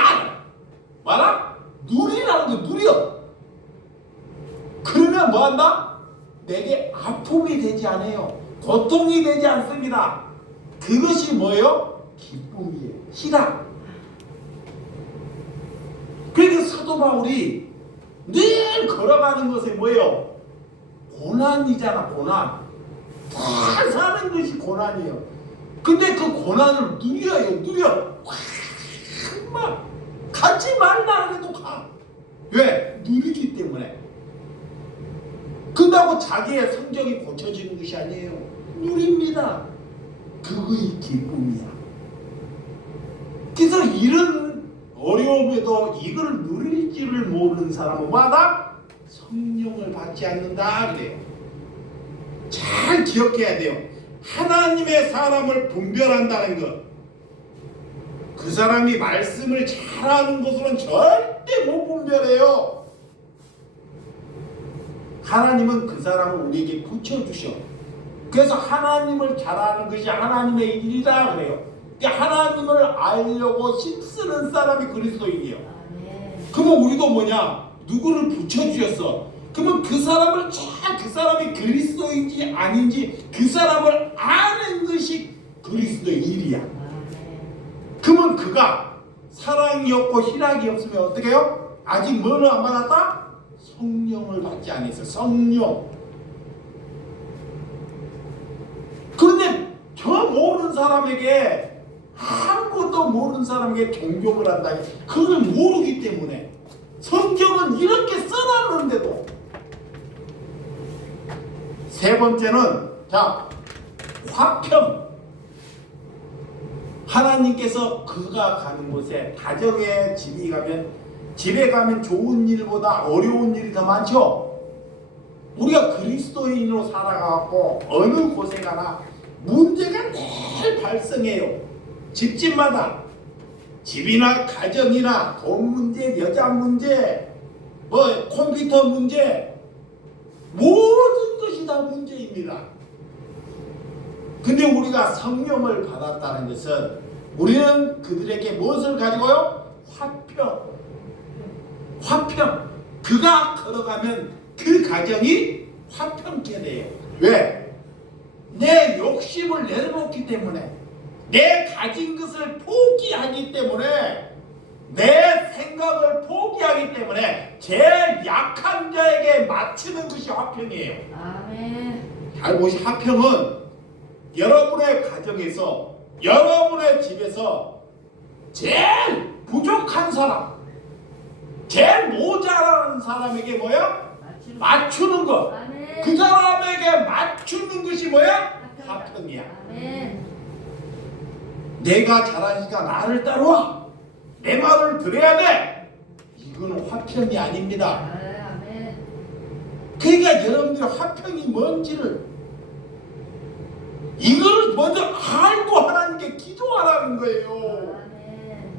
뭐라? 누리라는 거 누려. 그러면 뭐한다? 내게 아픔이 되지 않아요. 고통이 되지 않습니다. 그것이 뭐예요? 기쁨이에요. 희락. 그러니까 사도 바울이 늘 걸어가는 것이 뭐예요? 고난이잖아. 고난. 다 사는 것이 고난이에요. 근데 그 고난을 누려요. 누려. 막 가지 말라 해도 가. 왜? 누리기 때문에. 그런다고 자기의 성격이 고쳐지는 것이 아니에요. 누립니다. 그거의 기쁨이야. 그래서 이런 어려움에도 이걸 누릴지를 모르는 사람은 뭐하다? 성령을 받지 않는다 그래요. 잘 기억해야 돼요. 하나님의 사람을 분별한다는 것. 그 사람이 말씀을 잘하는 것으로는 절대 못 분별해요. 하나님은 그 사람을 우리에게 붙여주셔. 그래서 하나님을 잘하는 것이 하나님의 일이다 그래요. 그러니까 하나님을 알려고 힘쓰는 사람이 그리스도인이에요. 그러면 우리도 뭐냐? 누구를 붙여주셨어. 그러면 그 사람을 그 사람이 그리스도인지 아닌지 그 사람을 아는 것이 그리스도의 일이야. 그러면 그가 사랑이 없고 희락이 없으면 어떻게 해요? 아직 뭐를 안 받았다? 성령을 받지 않았어. 성령. 그런데 저 모르는 사람에게 아무것도 모르는 사람에게 존경을 한다. 그걸 모르기 때문에 성경은 이렇게 써놨는데도. 세 번째는 자 화평. 하나님께서 그가 가는 곳에 다정의 집이 가면 집에 가면 좋은 일보다 어려운 일이 더 많죠. 우리가 그리스도인으로 살아가고 어느 곳에 가나 문제가 늘 발생해요. 집집마다 집이나 가정이나 돈 문제, 여자 문제, 뭐 컴퓨터 문제, 모든 것이 다 문제입니다. 근데 우리가 성령을 받았다는 것은 우리는 그들에게 무엇을 가지고요? 화평. 그가 걸어가면 그 가정이 화평케 돼요. 왜? 내 욕심을 내려놓기 때문에, 내 가진 것을 포기하기 때문에, 내 생각을 포기하기 때문에 제일 약한 자에게 맞추는 것이 화평이에요. 아멘. 잘 보시, 화평은 여러분의 가정에서, 여러분의 집에서 제일 부족한 사람, 제일 모자라는 사람에게 뭐야? 맞추는 것. 아멘. 그 사람에게 맞추는 것이 뭐야? 화평이야. 아멘. 내가 잘하니까 나를 따라와. 내 말을 들어야 돼. 이거는 화평이 아닙니다. 아멘. 그러니까 여러분들이 화평이 뭔지를 이거를 먼저 알고 하나님께 기도하라는 거예요. 아멘.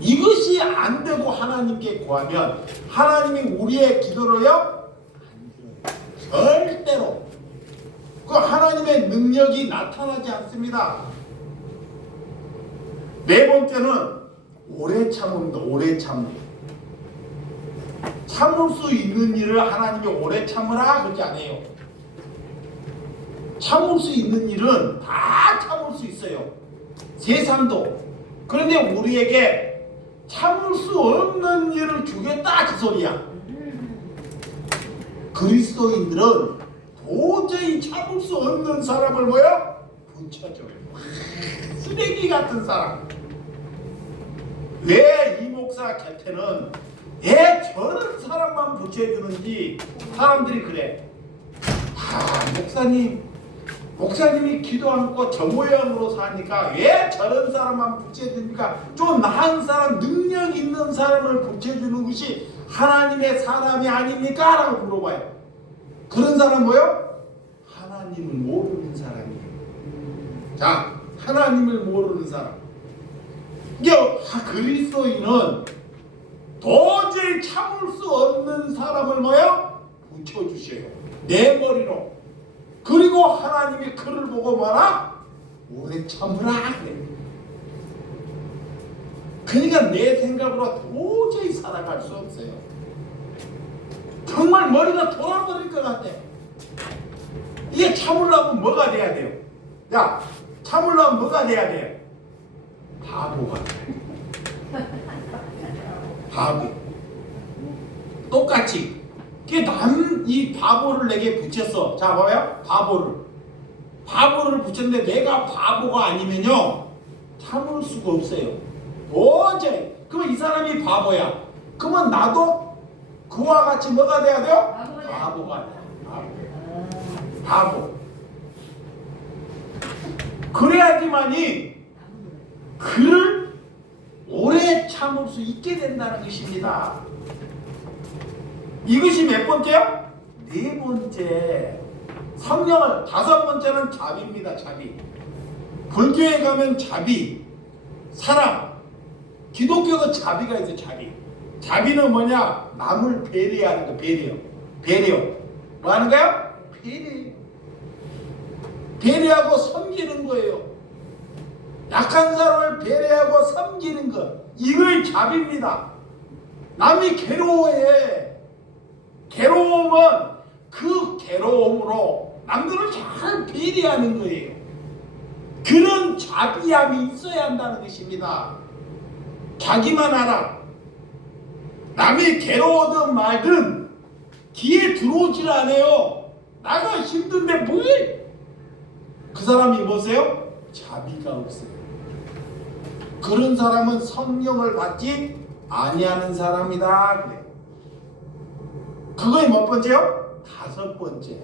이것이 안 되고 하나님께 구하면 하나님이 우리의 기도를요? 안 들어요. 절대로. 그 하나님의 능력이 나타나지 않습니다. 네 번째는 오래 참음도 오래 참음. 참을 수 있는 일을 하나님이 오래 참으라 그러지 않아요. 참을 수 있는 일은 다 참을 수 있어요. 세상도. 그런데 우리에게 참을 수 없는 일을 주겠다 그 소리야. 그리스도인들은 도저히 참을 수 없는 사람을 뭐야? 붙여줘요. 쓰레기 같은 사람. 왜 이 목사 곁에는 왜 저런 사람만 붙여주는지 사람들이 그래. 목사님이 기도 않고 저 모양으로 사니까 왜 저런 사람만 붙여줍니까? 좀 나은 사람, 능력 있는 사람을 붙여주는 것이 하나님의 사람이 아닙니까? 라고 물어봐요. 그런 사람 뭐요? 하나님을 모르는 사람이에요. 자, 하나님을 모르는 사람. 이게 그리스도인은 도저히 참을 수 없는 사람을 뭐요? 붙여주셔요. 내 머리로. 그리고 하나님이 그를 보고 뭐라? 오래 참으라 그래. 그러니까 내 생각으로 도저히 살아갈 수 없어요. 정말 머리가 돌아버릴 것 같아. 이게 참으려면 뭐가 돼야 돼요? 야, 참으려면 뭐가 돼야 돼요? 바보가 돼요. 바보. 똑같이. 이 바보를 내게 붙였어. 자, 뭐야? 바보를 붙였는데 내가 바보가 아니면요 참을 수가 없어요. 도저히. 그러면 이 사람이 바보야. 그러면 나도 그와 같이 뭐가 돼야 돼요? 바보가 돼요. 바보. 그래야지만이 그를 오래 참을 수 있게 된다는 것입니다. 이것이 몇 번째요? 네 번째. 성령을. 다섯 번째는 자비입니다. 자비. 불교에 가면 자비, 사랑. 기독교도 자비가 있어요. 자비. 자비는 뭐냐? 남을 배려하는 거. 배려. 뭐 하는 거야? 배려하고 섬기는 거예요. 약한 사람을 배려하고 섬기는 것. 이걸 자비입니다. 남이 괴로워해. 괴로움은 그 괴로움으로 남들을 잘 배려하는 거예요. 그런 자비함이 있어야 한다는 것입니다. 자기만 알아. 남이 괴로워든 말든 귀에 들어오질 않아요. 나가 힘든데 뭘? 그 사람이 뭐세요? 자비가 없어요. 그런 사람은 성령을 받지 아니하는 사람이다. 그래. 그거의 몇 번째요? 다섯 번째.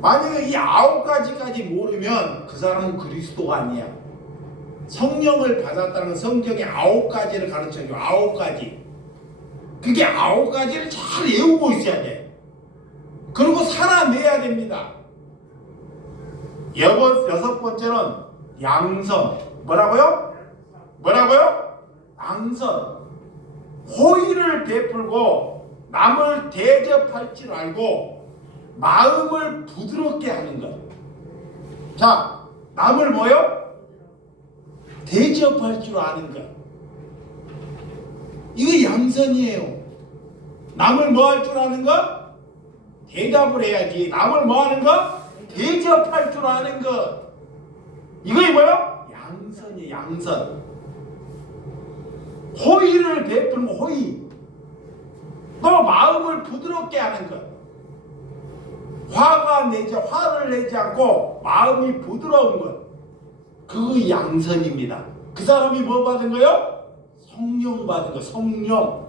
만약에 이 9가지까지 모르면 그 사람은 그리스도가 아니야. 성령을 받았다는 건 성경에 9가지를 가르쳐요. 9가지. 그게 9가지를 잘 외우고 있어야 돼. 그리고 살아내야 됩니다. 여섯 번째는 양선. 뭐라고요? 양선. 호의를 베풀고 남을 대접할 줄 알고 마음을 부드럽게 하는 것. 자, 남을 뭐요? 대접할 줄 아는 것. 이거 양선이에요. 남을 뭐 할 줄 아는 것? 대답을 해야지. 남을 뭐 하는 것? 대접할 줄 아는 것. 이거 뭐요? 양선이에요. 양선. 호의를 베풀고 호의. 또 마음을 부드럽게 하는 것. 화를 내지 않고 마음이 부드러운 것. 그거 양선입니다. 그 사람이 뭐 받은 거요? 성령 받은 거. 성령.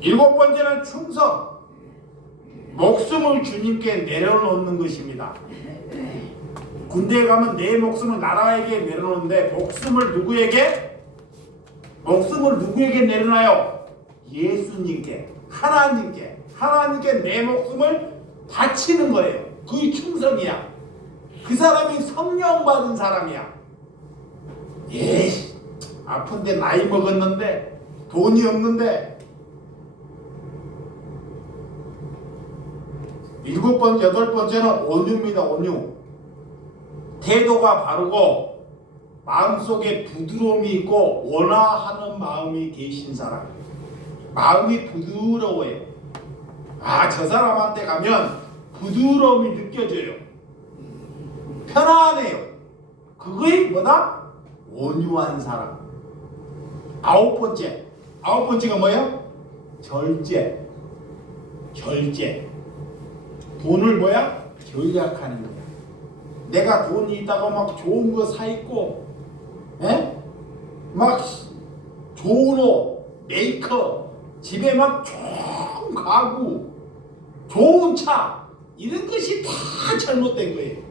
7번째는 충성. 목숨을 주님께 내려놓는 것입니다. 군대에 가면 내 목숨을 나라에게 내려놓는데 목숨을 누구에게 내려놔요? 예수님께, 하나님께 내 목숨을 바치는 거예요. 그게 충성이야. 그 사람이 성령 받은 사람이야. 아픈데 나이 먹었는데 돈이 없는데. 8번째는 온유입니다. 온유. 태도가 바르고 마음속에 부드러움이 있고 원화하는 마음이 계신 사람. 마음이 부드러워요. 저 사람한테 가면 부드러움이 느껴져요. 편안해요. 그게 뭐다? 온유한 사람. 9번째가 뭐예요? 절제. 돈을 절약하는 거야. 내가 돈이 있다고 막 좋은 거 사 입고, 막 좋은 옷, 메이크업, 집에 막 좋은 가구, 좋은 차, 이런 것이 다 잘못된 거예요.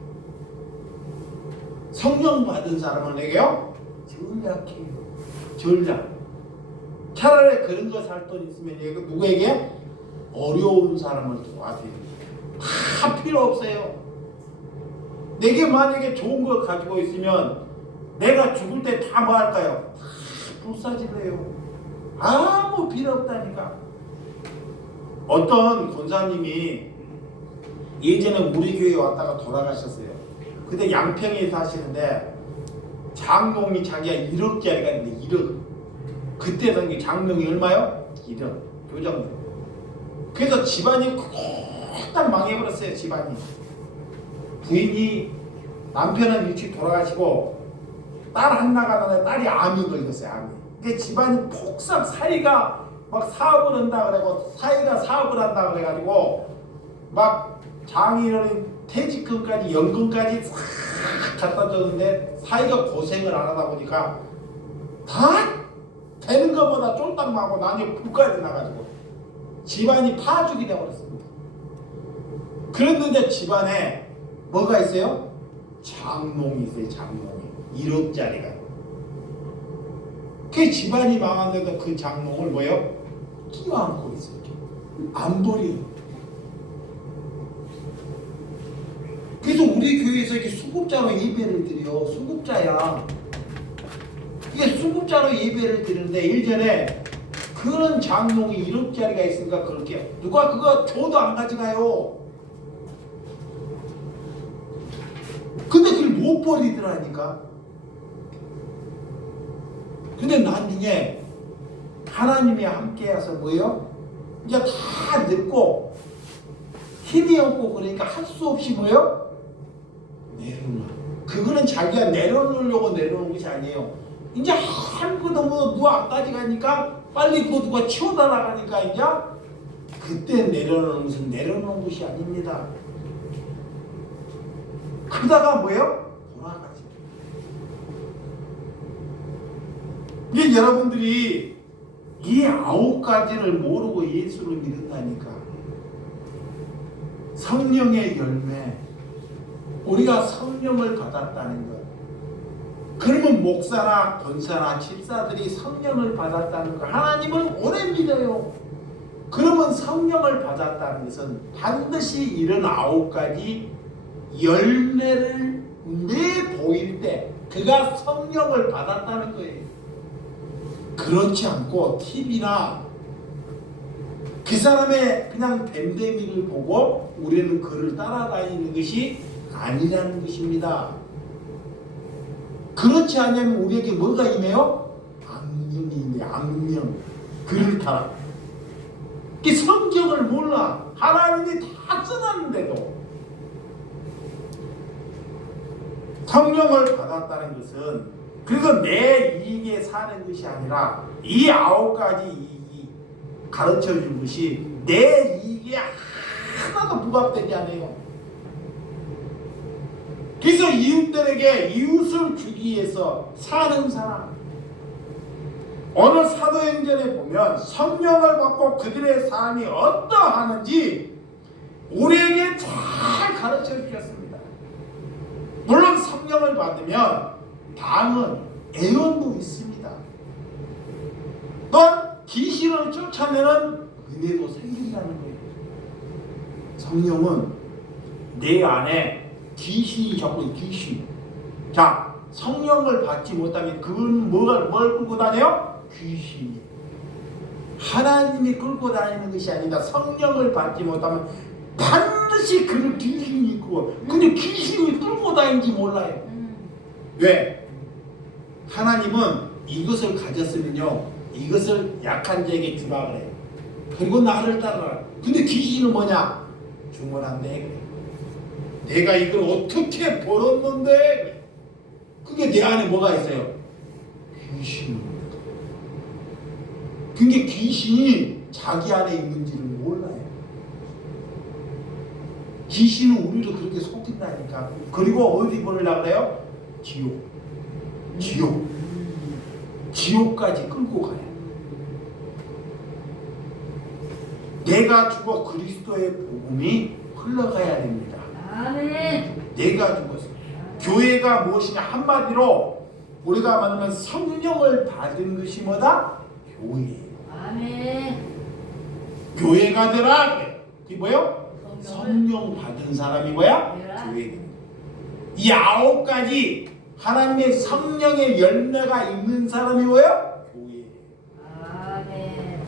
성령 받은 사람은 내게요? 절약. 차라리 그런 거 살 돈 있으면 누구에게? 어려운 사람을 도와드려요. 다 필요 없어요. 내게 만약에 좋은 걸 가지고 있으면 내가 죽을 때 다 뭐 할까요? 다 불사질래요. 아무 필요 없다니까. 어떤 권사님이 예전에 우리 교회에 왔다가 돌아가셨어요. 근데 양평에 사시는데 장롱이 자기가 1억짜리가 있는데 1억. 그때 당시 장롱이 얼마요? 1억. 그 정도. 그래서 집안이 딱 망해버렸어요. 집안이. 부인이 남편은 일찍 돌아가시고 딸 하나가 나는데 딸이 암이 걸렸어요. 암이. 그 집안이 폭삭 사이가 막 사업을 한다 그래고 사이가 사업을 한다 그래가지고 막 장인어른 퇴직금까지 연금까지 싹 갖다 줬는데 사이가 고생을 안 하다 보니까 다 되는 것보다 쫄딱 맞고 나중에 불까지 나가지고 집안이 파죽이 되어버렸습니다. 그런데 집안에 뭐가 있어요? 장롱이 있어요. 장롱이 1억짜리가. 그 집안이 망한데도 그 장롱을 뭐요? 끼워안고 있어요. 안 버려요. 그래서 우리 교회에서 이렇게 수급자로 예배를 드려. 수급자야. 이게 수급자로 예배를 드리는데 일전에 그런 장롱이 1억짜리가 있으니까 그렇게 누가 그거 줘도 안 가져가요. 근데 그걸 못 버리더라니까. 근데 나중에 하나님이 함께해서 뭐예요? 이제 다 늙고 힘이 없고 그러니까 할 수 없이 뭐예요? 내려놓아. 그거는 자기가 내려놓으려고 내려놓은 것이 아니에요. 이제 아무것도 뭐 누가 안 가져가니까 빨리 그거 누가 치워다 나가니까 이제 그때 내려놓는 것은 내려놓은 것이 아닙니다. 그러다가 뭐예요? 돌아가지. 이게 여러분들이 이 9가지를 모르고 예수를 믿는다니까. 성령의 열매, 우리가 성령을 받았다는 것, 그러면 목사나 권사나 집사들이 성령을 받았다는 걸 하나님은 오래 믿어요. 그러면 성령을 받았다는 것은 반드시 이런 9가지 열매를 내보일 때 그가 성령을 받았다는 거예요. 그렇지 않고 TV나 그 사람의 그냥 댐데미를 보고 우리는 그를 따라다니는 것이 아니라는 것입니다. 그렇지 않으면 우리에게 뭐가 임해요? 악령이 임해. 악령. 그를 따라. 그 성경을 몰라. 하나님이 다 써놨는데도. 성령을 받았다는 것은 그래서 내 이익에 사는 것이 아니라 이 9가지 이익이 가르쳐 준 것이 내 이익에 하나도 부합되지 않아요. 그래서 이웃들에게 이웃을 주기 위해서 사는 사람. 오늘 사도행전에 보면 성령을 받고 그들의 삶이 어떠하는지 우리에게 잘 가르쳐 주셨습니다. 물론 성령을 받으면 다음은 애원도 있습니다. 또 귀신을 쫓아내는 은혜도 생긴다는 거예요. 성령은 내 안에 귀신이 자꾸 귀신. 자, 성령을 받지 못하면 그건 뭘 끌고 다녀요? 귀신이. 하나님이 끌고 다니는 것이 아니다. 성령을 받지 못하면 반드시 그를 귀신이 있고, 근데 귀신이 끌고 다니는지 몰라요. 왜? 하나님은 이것을 가졌으면요, 이것을 약한 자에게 주라 그래요. 그리고 나를 따르라. 근데 귀신은 뭐냐? 주면 안 돼. 그래. 내가 이걸 어떻게 벌었는데? 그게 내 안에 뭐가 있어요? 귀신입니다. 근데 귀신이 자기 안에 있는지를 몰라요. 귀신은 우리를 그렇게 속인다니까. 그리고 어디 보내려고 그래요? 지옥. 지옥까지 끌고 가요. 내가 죽어 그리스도의 복음이 흘러가야 됩니다. 아멘. 내가 죽었어. 교회가 무엇이냐? 한마디로 우리가 말하면 성령을 받은 것이 뭐다? 교회예요. 아멘. 교회가 되라. 그게 뭐예요? 성령 받은 사람이 뭐야? 되라. 교회. 이 9가지 하나님의 성령의 열매가 있는 사람이 뭐예요? 교회. 아멘.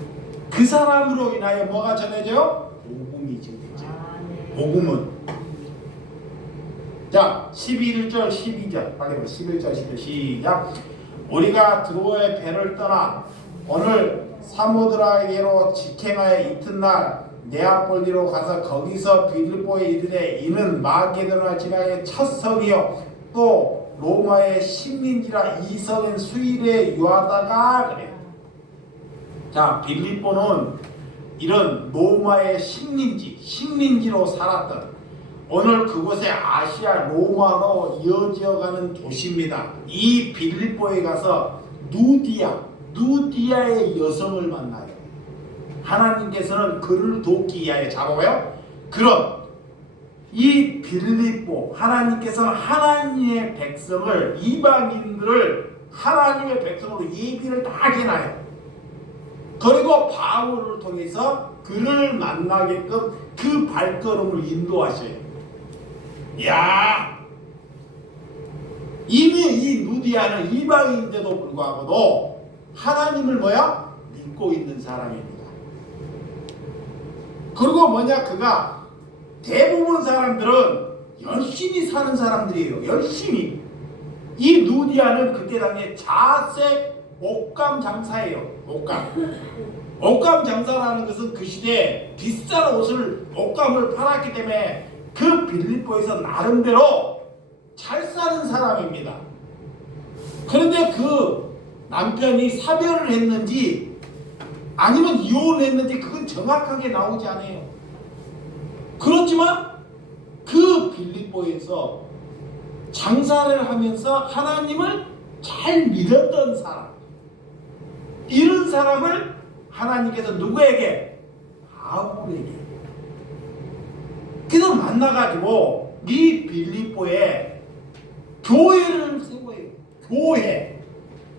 그 사람으로 인하여 뭐가 전해져요? 복음이 전해져요. 아멘. 복음은 자 11절 12절 빨리 11절 12절 시작. 우리가 드로아의 배를 떠나 오늘 사모드라게로 직행하여 이튿날 네아폴리로 가서 거기서 빌립보에 이르되 이는 마게도나 지방의 첫 성이요 또 로마의 식민지라 이 성은 수일에 유하다가 그래. 자 빌립보는 이런 로마의 식민지로 살았던 오늘 그곳에 아시아 로마로 이어져가는 도시입니다. 이 빌립보에 가서 누디아의 여성을 만나요. 하나님께서는 그를 돕기 위하여 잡아요. 그럼 이 빌립보 하나님께서는 하나님의 백성을 이방인들을 하나님의 백성으로 예비를 다 해놔요. 그리고 바울을 통해서 그를 만나게끔 그 발걸음을 인도하셔요. 야, 이미 이 누디아는 이방인인데도 불구하고도 하나님을 뭐야? 믿고 있는 사람입니다. 그리고 뭐냐? 그가 대부분 사람들은 열심히 사는 사람들이에요. 열심히. 이 누디아는 그때 당시에 자색 옷감 장사예요. 옷감 장사라는 것은 그 시대에 비싼 옷감을 팔았기 때문에 그 빌립보에서 나름대로 잘 사는 사람입니다. 그런데 그 남편이 사별을 했는지 아니면 이혼을 했는지 그건 정확하게 나오지 않아요. 그렇지만 그 빌립보에서 장사를 하면서 하나님을 잘 믿었던 사람, 이런 사람을 하나님께서 누구에게? 바울에게. 그래서 만나가지고 이 빌립보에 교회를 세워요. 교회.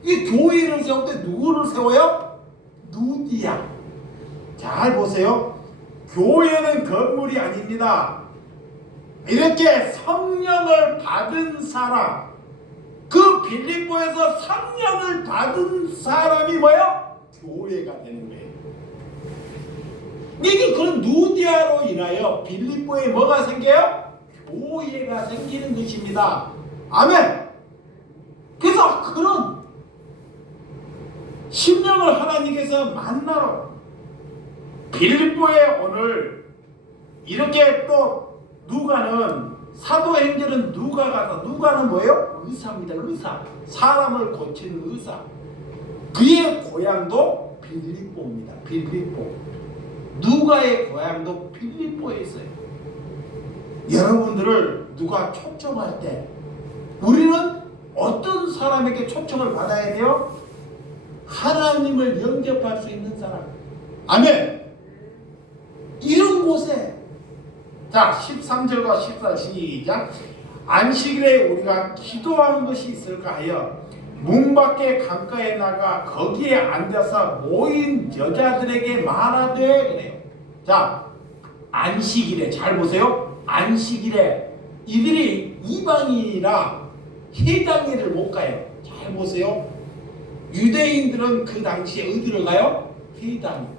이 교회를 세울 때 누구를 세워요? 누디야. 잘 보세요. 교회는 건물이 아닙니다. 이렇게 성령을 받은 사람, 그 빌립보에서 성령을 받은 사람이 뭐예요? 교회가 되는 거예요. 이게 그런 누디아로 인하여 빌립보에 뭐가 생겨요? 교회가 생기는 것입니다. 아멘. 그래서 그런 심령을 하나님께서 만나러 빌립보에 오늘 이렇게 또 누가는 사도행전은 누가는 뭐예요? 의사입니다. 의사. 사람을 고치는 의사. 그의 고향도 빌립보입니다. 빌립보. 누가의 고향도 빌립보에 있어요. 여러분들을 누가 초청할 때 우리는 어떤 사람에게 초청을 받아야 돼요? 하나님을 영접할 수 있는 사람. 아멘. 이런 곳에 자 13절과 14절 시작. 안식일에 우리가 기도하는 것이 있을까 하여 문 밖에 강가에 나가 거기에 앉아서 모인 여자들에게 말하되 그래요. 자 안식일에 잘 보세요. 안식일에 이들이 이방인이라 해당일을 못 가요. 잘 보세요. 유대인들은 그 당시에 어디를 가요? 회당.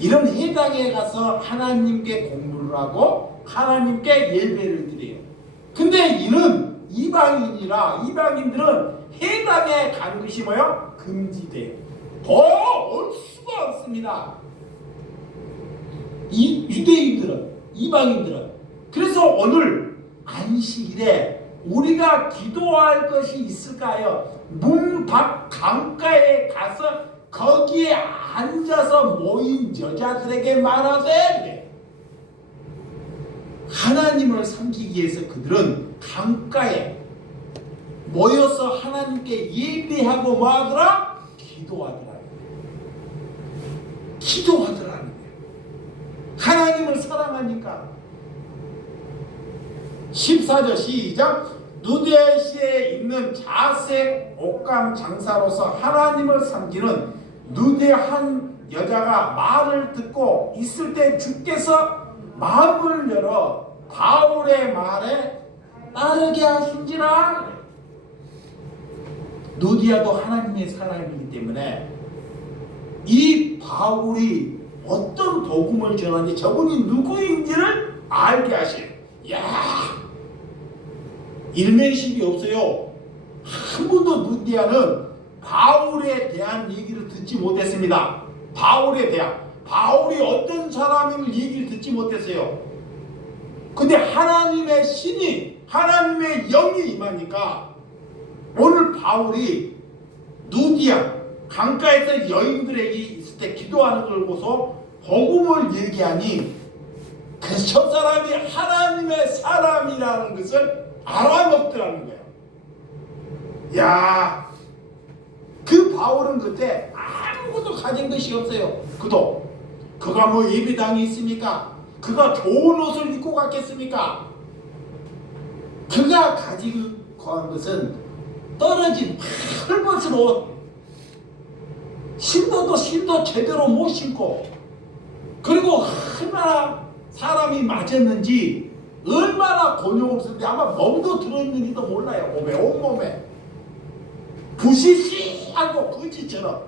이런 회당에 가서 하나님께 공부를 하고 하나님께 예배를 드려요. 근데 이는 이방인이라 이방인들은 회당에 가는 것이 뭐예요? 금지돼요. 더 올 수가 없습니다. 이 유대인들은 이방인들은. 그래서 오늘 안식일에 우리가 기도할 것이 있을까요? 문 밖 강가에 가서 거기에 앉아서 모인 여자들에게 말하되 하나님을 섬기기 위해서 그들은 강가에 모여서 하나님께 예배하고 뭐하더라? 기도하더라. 기도하더라는 거예요. 하나님을 사랑하니까. 14절 시작. 누디아시에 있는 자색 옷감 장사로서 하나님을 섬기는 누디아 한 여자가 말을 듣고 있을 때 주께서 마음을 열어 바울의 말에 따르게 하신지라. 누디아도 하나님의 사람이기 때문에 이 바울이 어떤 복음을 전하는지 저분이 누구인지를 알게 하시요. 야, 일면식이 없어요. 한 번도 누디아는 바울에 대한 얘기를 듣지 못했습니다. 바울에 대한 바울이 어떤 사람인지 얘기를 듣지 못했어요. 근데 하나님의 신이 하나님의 영이 임하니까 오늘 바울이 누디아 강가에서 여인들에게 있을 때 기도하는 걸 보고서 복음을 얘기하니 저 사람이 하나님의 사람이라는 것을 알아먹더라는 거예요. 야, 그 바울은 그때 아무것도 가진 것이 없어요. 그가 뭐 예배당이 있습니까? 그가 좋은 옷을 입고 갔겠습니까? 그가 가지고 간 것은 떨어진 헐벗은 옷, 신도 제대로 못 신고, 그리고 얼마나 사람이 맞았는지, 얼마나 곤욕스럽는지 아마 멍도 들어있는지도 몰라요. 온몸에 부시시하고 거지처럼.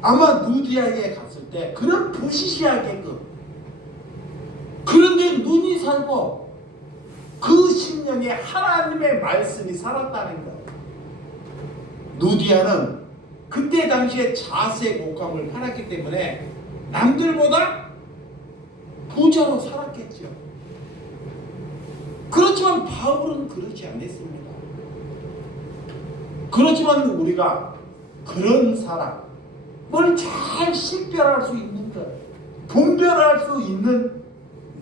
아마 누디아에 갔을 때 그런 부시시하게끔. 그런데 눈이 살고 그 심령에 하나님의 말씀이 살았다는 거예요. 누디아는 그때 당시에 자색 옷감을 팔았기 때문에 남들보다 부자로 살았겠죠. 그렇지만 바울은 그렇지 않았습니다. 그렇지만 우리가 그런 사람을 잘 식별할 수 있는 것, 분별할 수 있는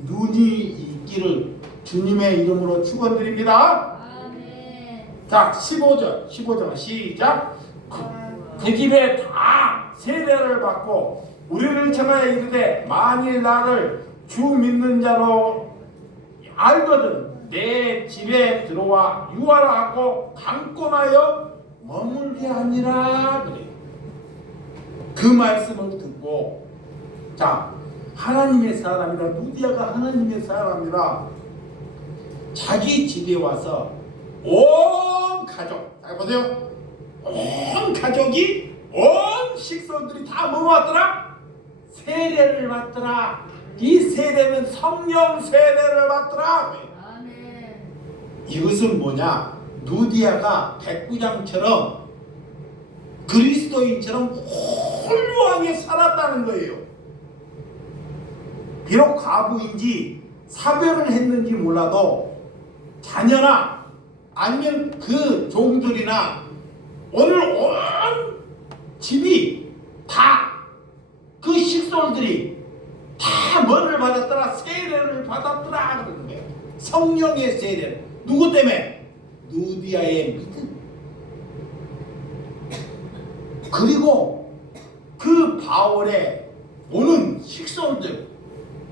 눈이 있기를 주님의 이름으로 축원드립니다. 아멘. 자, 15절 시작. 그 집에 다 세례를 받고 우리를 청하여 이르되 만일 나를 주 믿는 자로 알거든 내 집에 들어와 유하라고 강권하여 머물게 하니라 그래. 그 말씀을 듣고 자 하나님의 사람이라 누디아가 하나님의 사람이라 자기 집에 와서 온 가족 자 보세요. 온 가족이 온 식솔들이 다 뭐 받더라? 세례를 받더라. 이 세례는 성령 세례를 받더라. 아멘. 이것은 뭐냐? 누디아가 백부장처럼 그리스도인처럼 훌륭하게 살았다는 거예요. 비록 과부인지 사별을 했는지 몰라도 자녀나 아니면 그 종들이나 오늘 온 집이 다 그 식솔들이 다 뭐를 받았더라? 세례를 받았더라 그러는 거예요. 성령의 세례. 누구 때문에? 누디아의 믿음. 그리고 그 바울의 오는 식솔들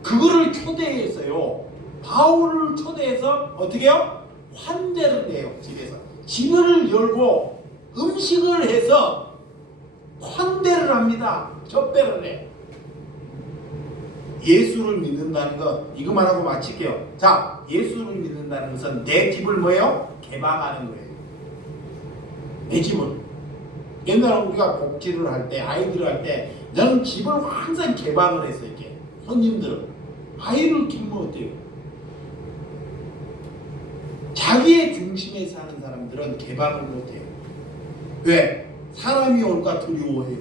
그거를 초대했어요. 바울을 초대해서 어떻게 해요? 환대를 해요. 집에서 집을 열고 음식을 해서 환대를 합니다. 접대를 해. 예수를 믿는다는 것 이것만 하고 마칠게요. 자, 예수를 믿는다는 것은 내 집을 뭐예요? 개방하는 거예요. 내 집을. 옛날에 우리가 복지를 할 때 아이들을 할 때 나는 집을 항상 개방을 했어요. 이렇게 손님들은 아이를 키우면 어때요? 자기의 중심에 사는 사람들은 개방을 못해요. 왜? 사람이 올까 두려워해요.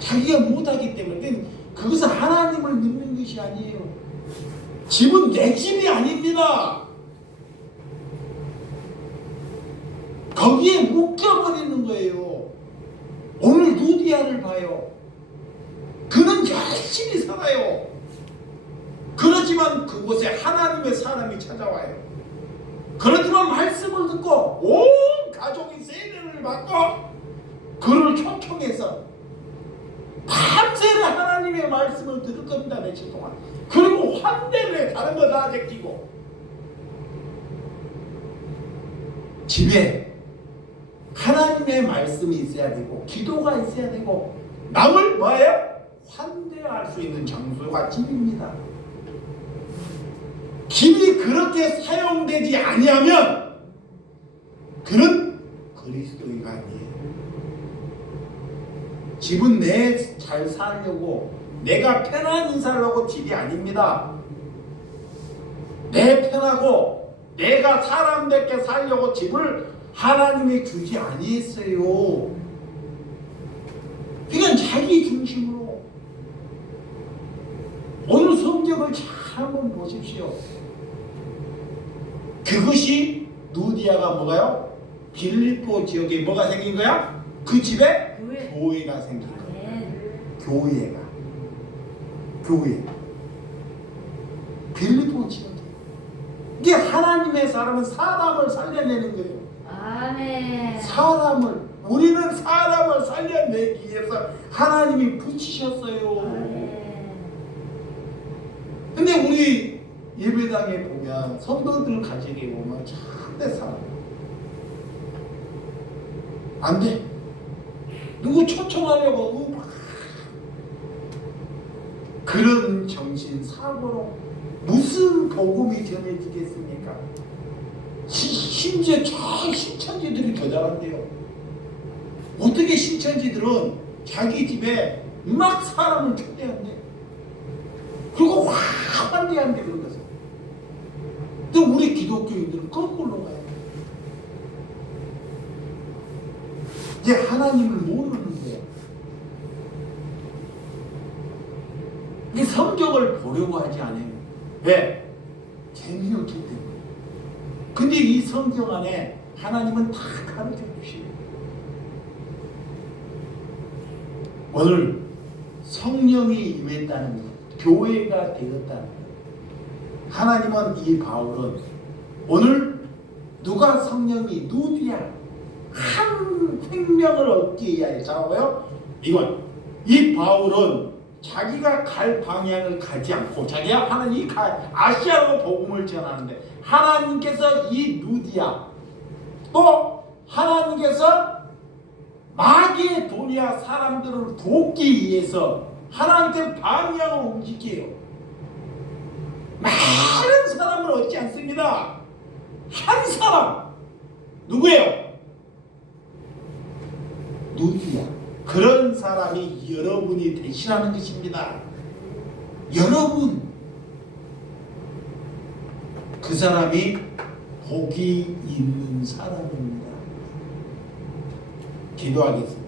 자기가 못하기 때문에. 그것은 하나님을 믿는 것이 아니에요. 집은 내 집이 아닙니다. 거기에 묶여버리는 거예요. 오늘 누디아를 봐요. 그는 열심히 살아요. 그렇지만 그곳에 하나님의 사람이 찾아와요. 그렇지만 말씀을 듣고 온 가족이 세례를 받고 그를 초청해서 밤새를 하나님의 말씀을 들을 겁니다. 며칠 동안. 그리고 환대를 해. 다른 거 다 제끼고 집에 하나님의 말씀이 있어야 되고 기도가 있어야 되고 남을 뭐예요? 환대할 수 있는 장소가 집입니다. 집이 그렇게 사용되지 아니하면 그는 그리스도인이 아니에요. 집은 내 잘 살려고 내가 편안히 살려고 집이 아닙니다. 내 편하고 내가 사람들께 살려고 집을 하나님이 주지 아니했어요. 그냥 자기 중심으로. 오늘 성경을 잘 한번 보십시오. 그것이 누디아가 뭐가요? 빌립보 지역에 뭐가 생긴 거야? 그 집에 교회가 생긴 거야. 교회가. 빌립보 지역에. 이게 하나님의 사람은 사람을 살려내는 거예요. 아멘. 우리는 사람을 살려내기 위해서 하나님이 붙이셨어요. 아멘. 근데 우리 예배당에 보면 성도들 가정에 보면 참내 사람 안 돼. 누구 초청하려고 막 그런 정신 사고로 무슨 복음이 전해지겠습니까? 심지어 저 신천지들이 더 잘한대요. 어떻게 신천지들은 자기 집에 막 사람을 초대한대. 그리고 확 환대한대 그런 것을. 근데 우리 기독교인들은 거꾸로 가요. 이제 하나님을 모르는 거예요. 이 성경을 보려고 하지 않아요. 왜? 재미없기 때문에. 근데 이 성경 안에 하나님은 다 가르쳐 주시고 오늘 성령이 임했다는 것, 교회가 되었다는 것. 하나님은 이 바울은 오늘 누가 성령이 누디아 한 생명을 얻기 위하여 자고요. 이건 이 바울은 자기가 갈 방향을 가지 않고 자기가 하나님 아시아로 복음을 전하는데 하나님께서 이 루디아 또 하나님께서 마귀의 도리아 사람들을 돕기 위해서 하나님께 방향을 움직여요. 많은 사람을 얻지 않습니다. 한 사람 누구예요? 루디아. 그런 사람이 여러분이 대신하는 것입니다. 여러분 그 사람이 복이 있는 사람입니다. 기도하겠습니다.